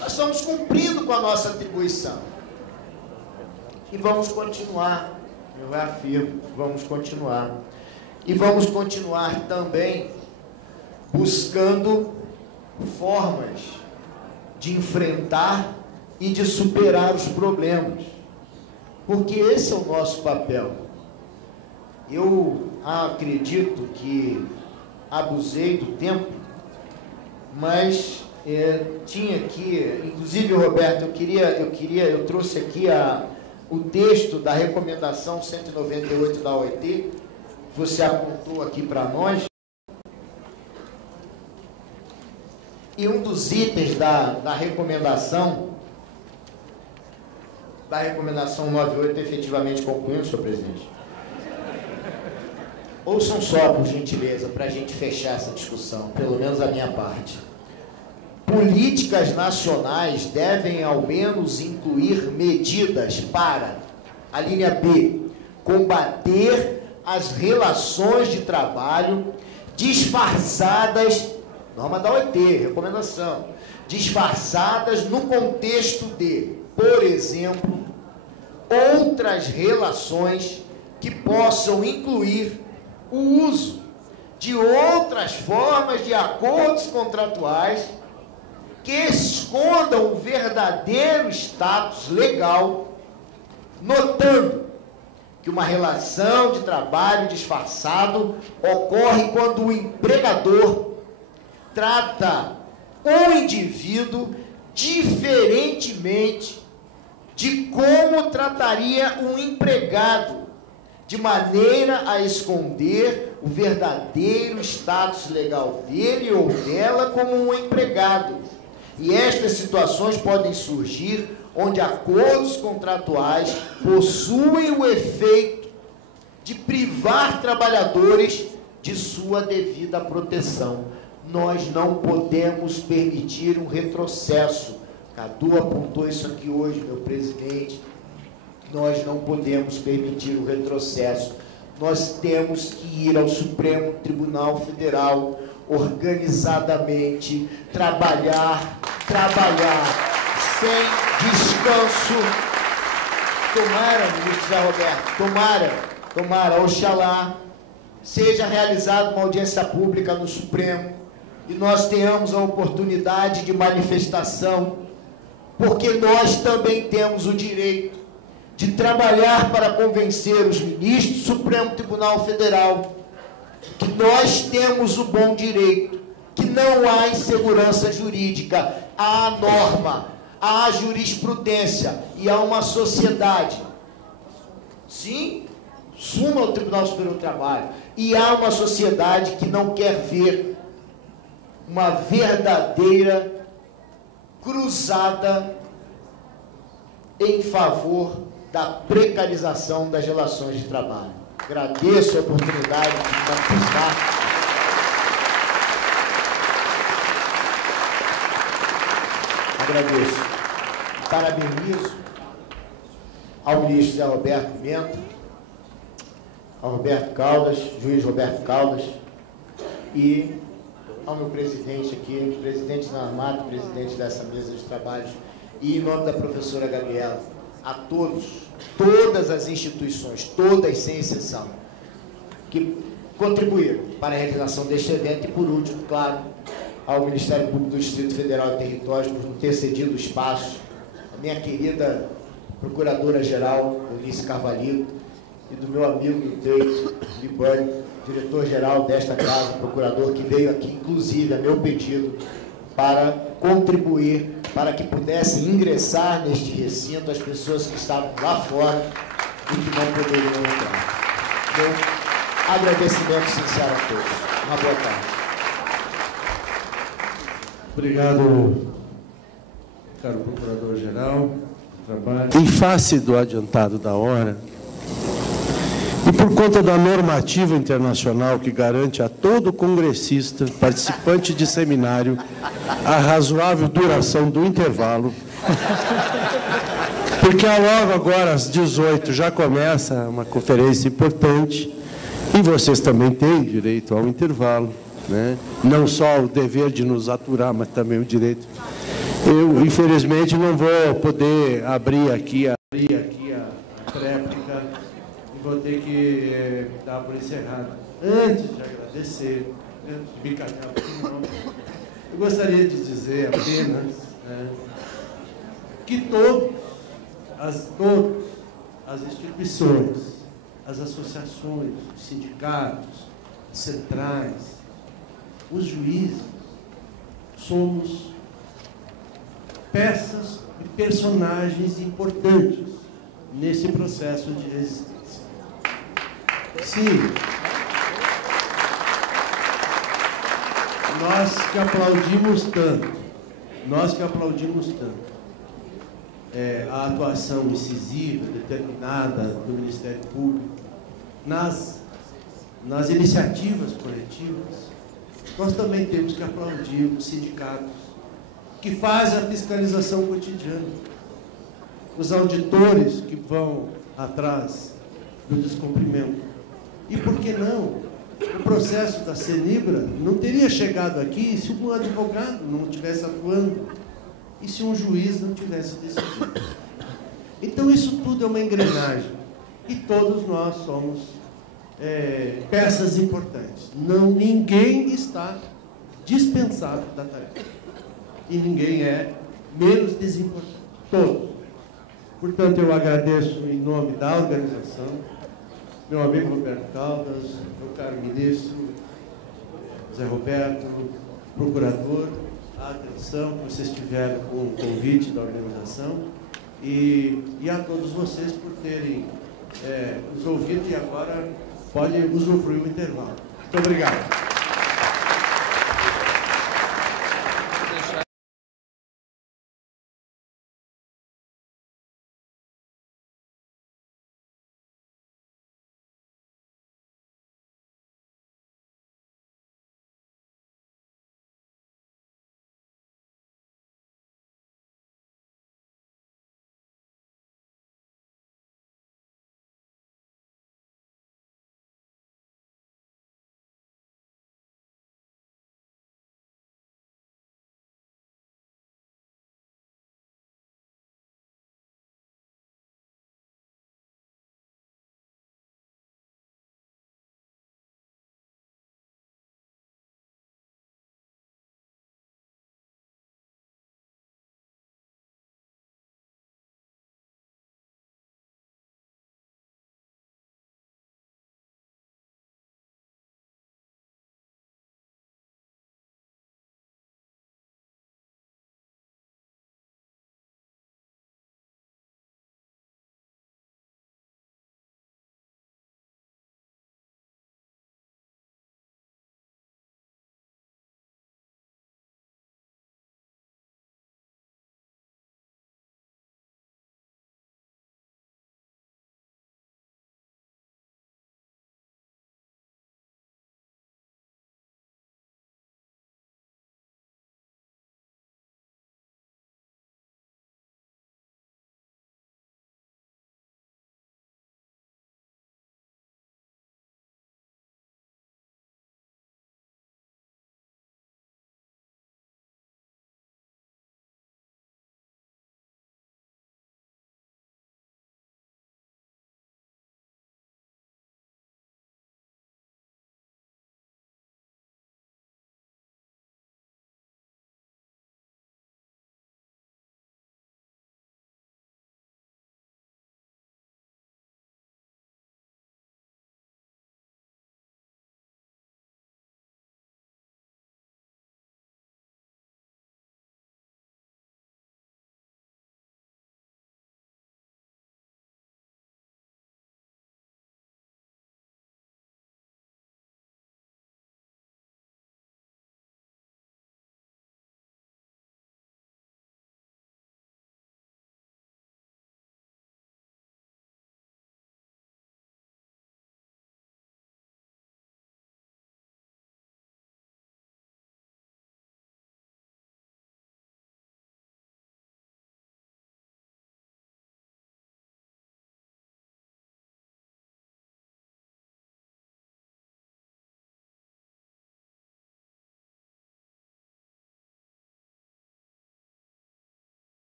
Nós estamos cumprindo com a nossa atribuição. E vamos continuar, eu afirmo, vamos continuar. E vamos continuar também buscando formas de enfrentar e de superar os problemas. Porque esse é o nosso papel. Eu acredito que abusei do tempo, mas tinha aqui, inclusive, Roberto, eu trouxe aqui o texto da recomendação 198 da OIT, você apontou aqui para nós. E um dos itens da recomendação 98, efetivamente concluindo, senhor presidente. Ouçam só, por gentileza, para a gente fechar essa discussão, pelo menos a minha parte. Políticas nacionais devem, ao menos, incluir medidas para, a linha B, combater as relações de trabalho disfarçadas, norma da OIT, recomendação, disfarçadas no contexto de, por exemplo, outras relações que possam incluir o uso de outras formas de acordos contratuais que escondam o verdadeiro status legal, notando que uma relação de trabalho disfarçado ocorre quando o empregador trata o indivíduo diferentemente de como trataria um empregado, de maneira a esconder o verdadeiro status legal dele ou dela como um empregado. E estas situações podem surgir onde acordos contratuais possuem o efeito de privar trabalhadores de sua devida proteção. Nós não podemos permitir um retrocesso. Cadu apontou isso aqui hoje, meu presidente. Nós não podemos permitir o retrocesso. Nós temos que ir ao Supremo Tribunal Federal organizadamente, trabalhar sem descanso. Tomara, ministro Zé Roberto, tomara, oxalá, seja realizada uma audiência pública no Supremo e nós tenhamos a oportunidade de manifestação, porque nós também temos o direito de trabalhar para convencer os ministros do Supremo Tribunal Federal que nós temos o bom direito, que não há insegurança jurídica, há norma, há jurisprudência e há uma sociedade. Sim, suma ao Tribunal Superior do Trabalho. E há uma sociedade que não quer ver uma verdadeira cruzada em favor da precarização das relações de trabalho. Agradeço a oportunidade de manifestar. Agradeço. Parabenizo ao ministro Zé Roberto Pimenta, ao Roberto Caldas, juiz Roberto Caldas, e ao meu presidente aqui, presidente Narmato, presidente dessa mesa de trabalhos, e em nome da professora Gabriela, a todos, todas as instituições, todas sem exceção, que contribuíram para a realização deste evento, e por último, claro, ao Ministério Público do Distrito Federal e Territórios por ter cedido o espaço, a minha querida Procuradora-Geral, Eunice Carvalho, e do meu amigo Deito Libani, diretor-geral desta casa, procurador que veio aqui, inclusive, a meu pedido, para contribuir para que pudessem ingressar neste recinto as pessoas que estavam lá fora e que não poderiam entrar. Então, agradecimento sincero a todos. Uma boa tarde. Obrigado, caro Procurador-Geral do Trabalho. Em face do adiantado da hora, e por conta da normativa internacional que garante a todo congressista, participante de seminário, a razoável duração do intervalo, porque logo agora às 18 já começa uma conferência importante, e vocês também têm direito ao intervalo, né? Não só o dever de nos aturar, mas também o direito. Eu, infelizmente, não vou poder abrir aqui a réplica, vou ter que dar por encerrado. Antes de agradecer, antes de me cagar, eu gostaria de dizer apenas que todas as instituições, as associações, os sindicatos, as centrais, os juízes, somos peças e personagens importantes nesse processo de resistência. nós que aplaudimos tanto a atuação incisiva, determinada do Ministério Público nas iniciativas coletivas, nós também temos que aplaudir os sindicatos que fazem a fiscalização cotidiana, os auditores que vão atrás do descumprimento. E por que não? O processo da Cenibra não teria chegado aqui se um advogado não estivesse atuando e se um juiz não tivesse decidido. Então, isso tudo é uma engrenagem. E todos nós somos peças importantes. Ninguém está dispensado da tarefa. E ninguém é menos desimportante. Todos. Portanto, eu agradeço em nome da organização, meu amigo Roberto Caldas, meu caro ministro Zé Roberto, procurador, a atenção que vocês tiveram com o convite da organização e a todos vocês por terem nos ouvido e agora podem usufruir o intervalo. Muito obrigado.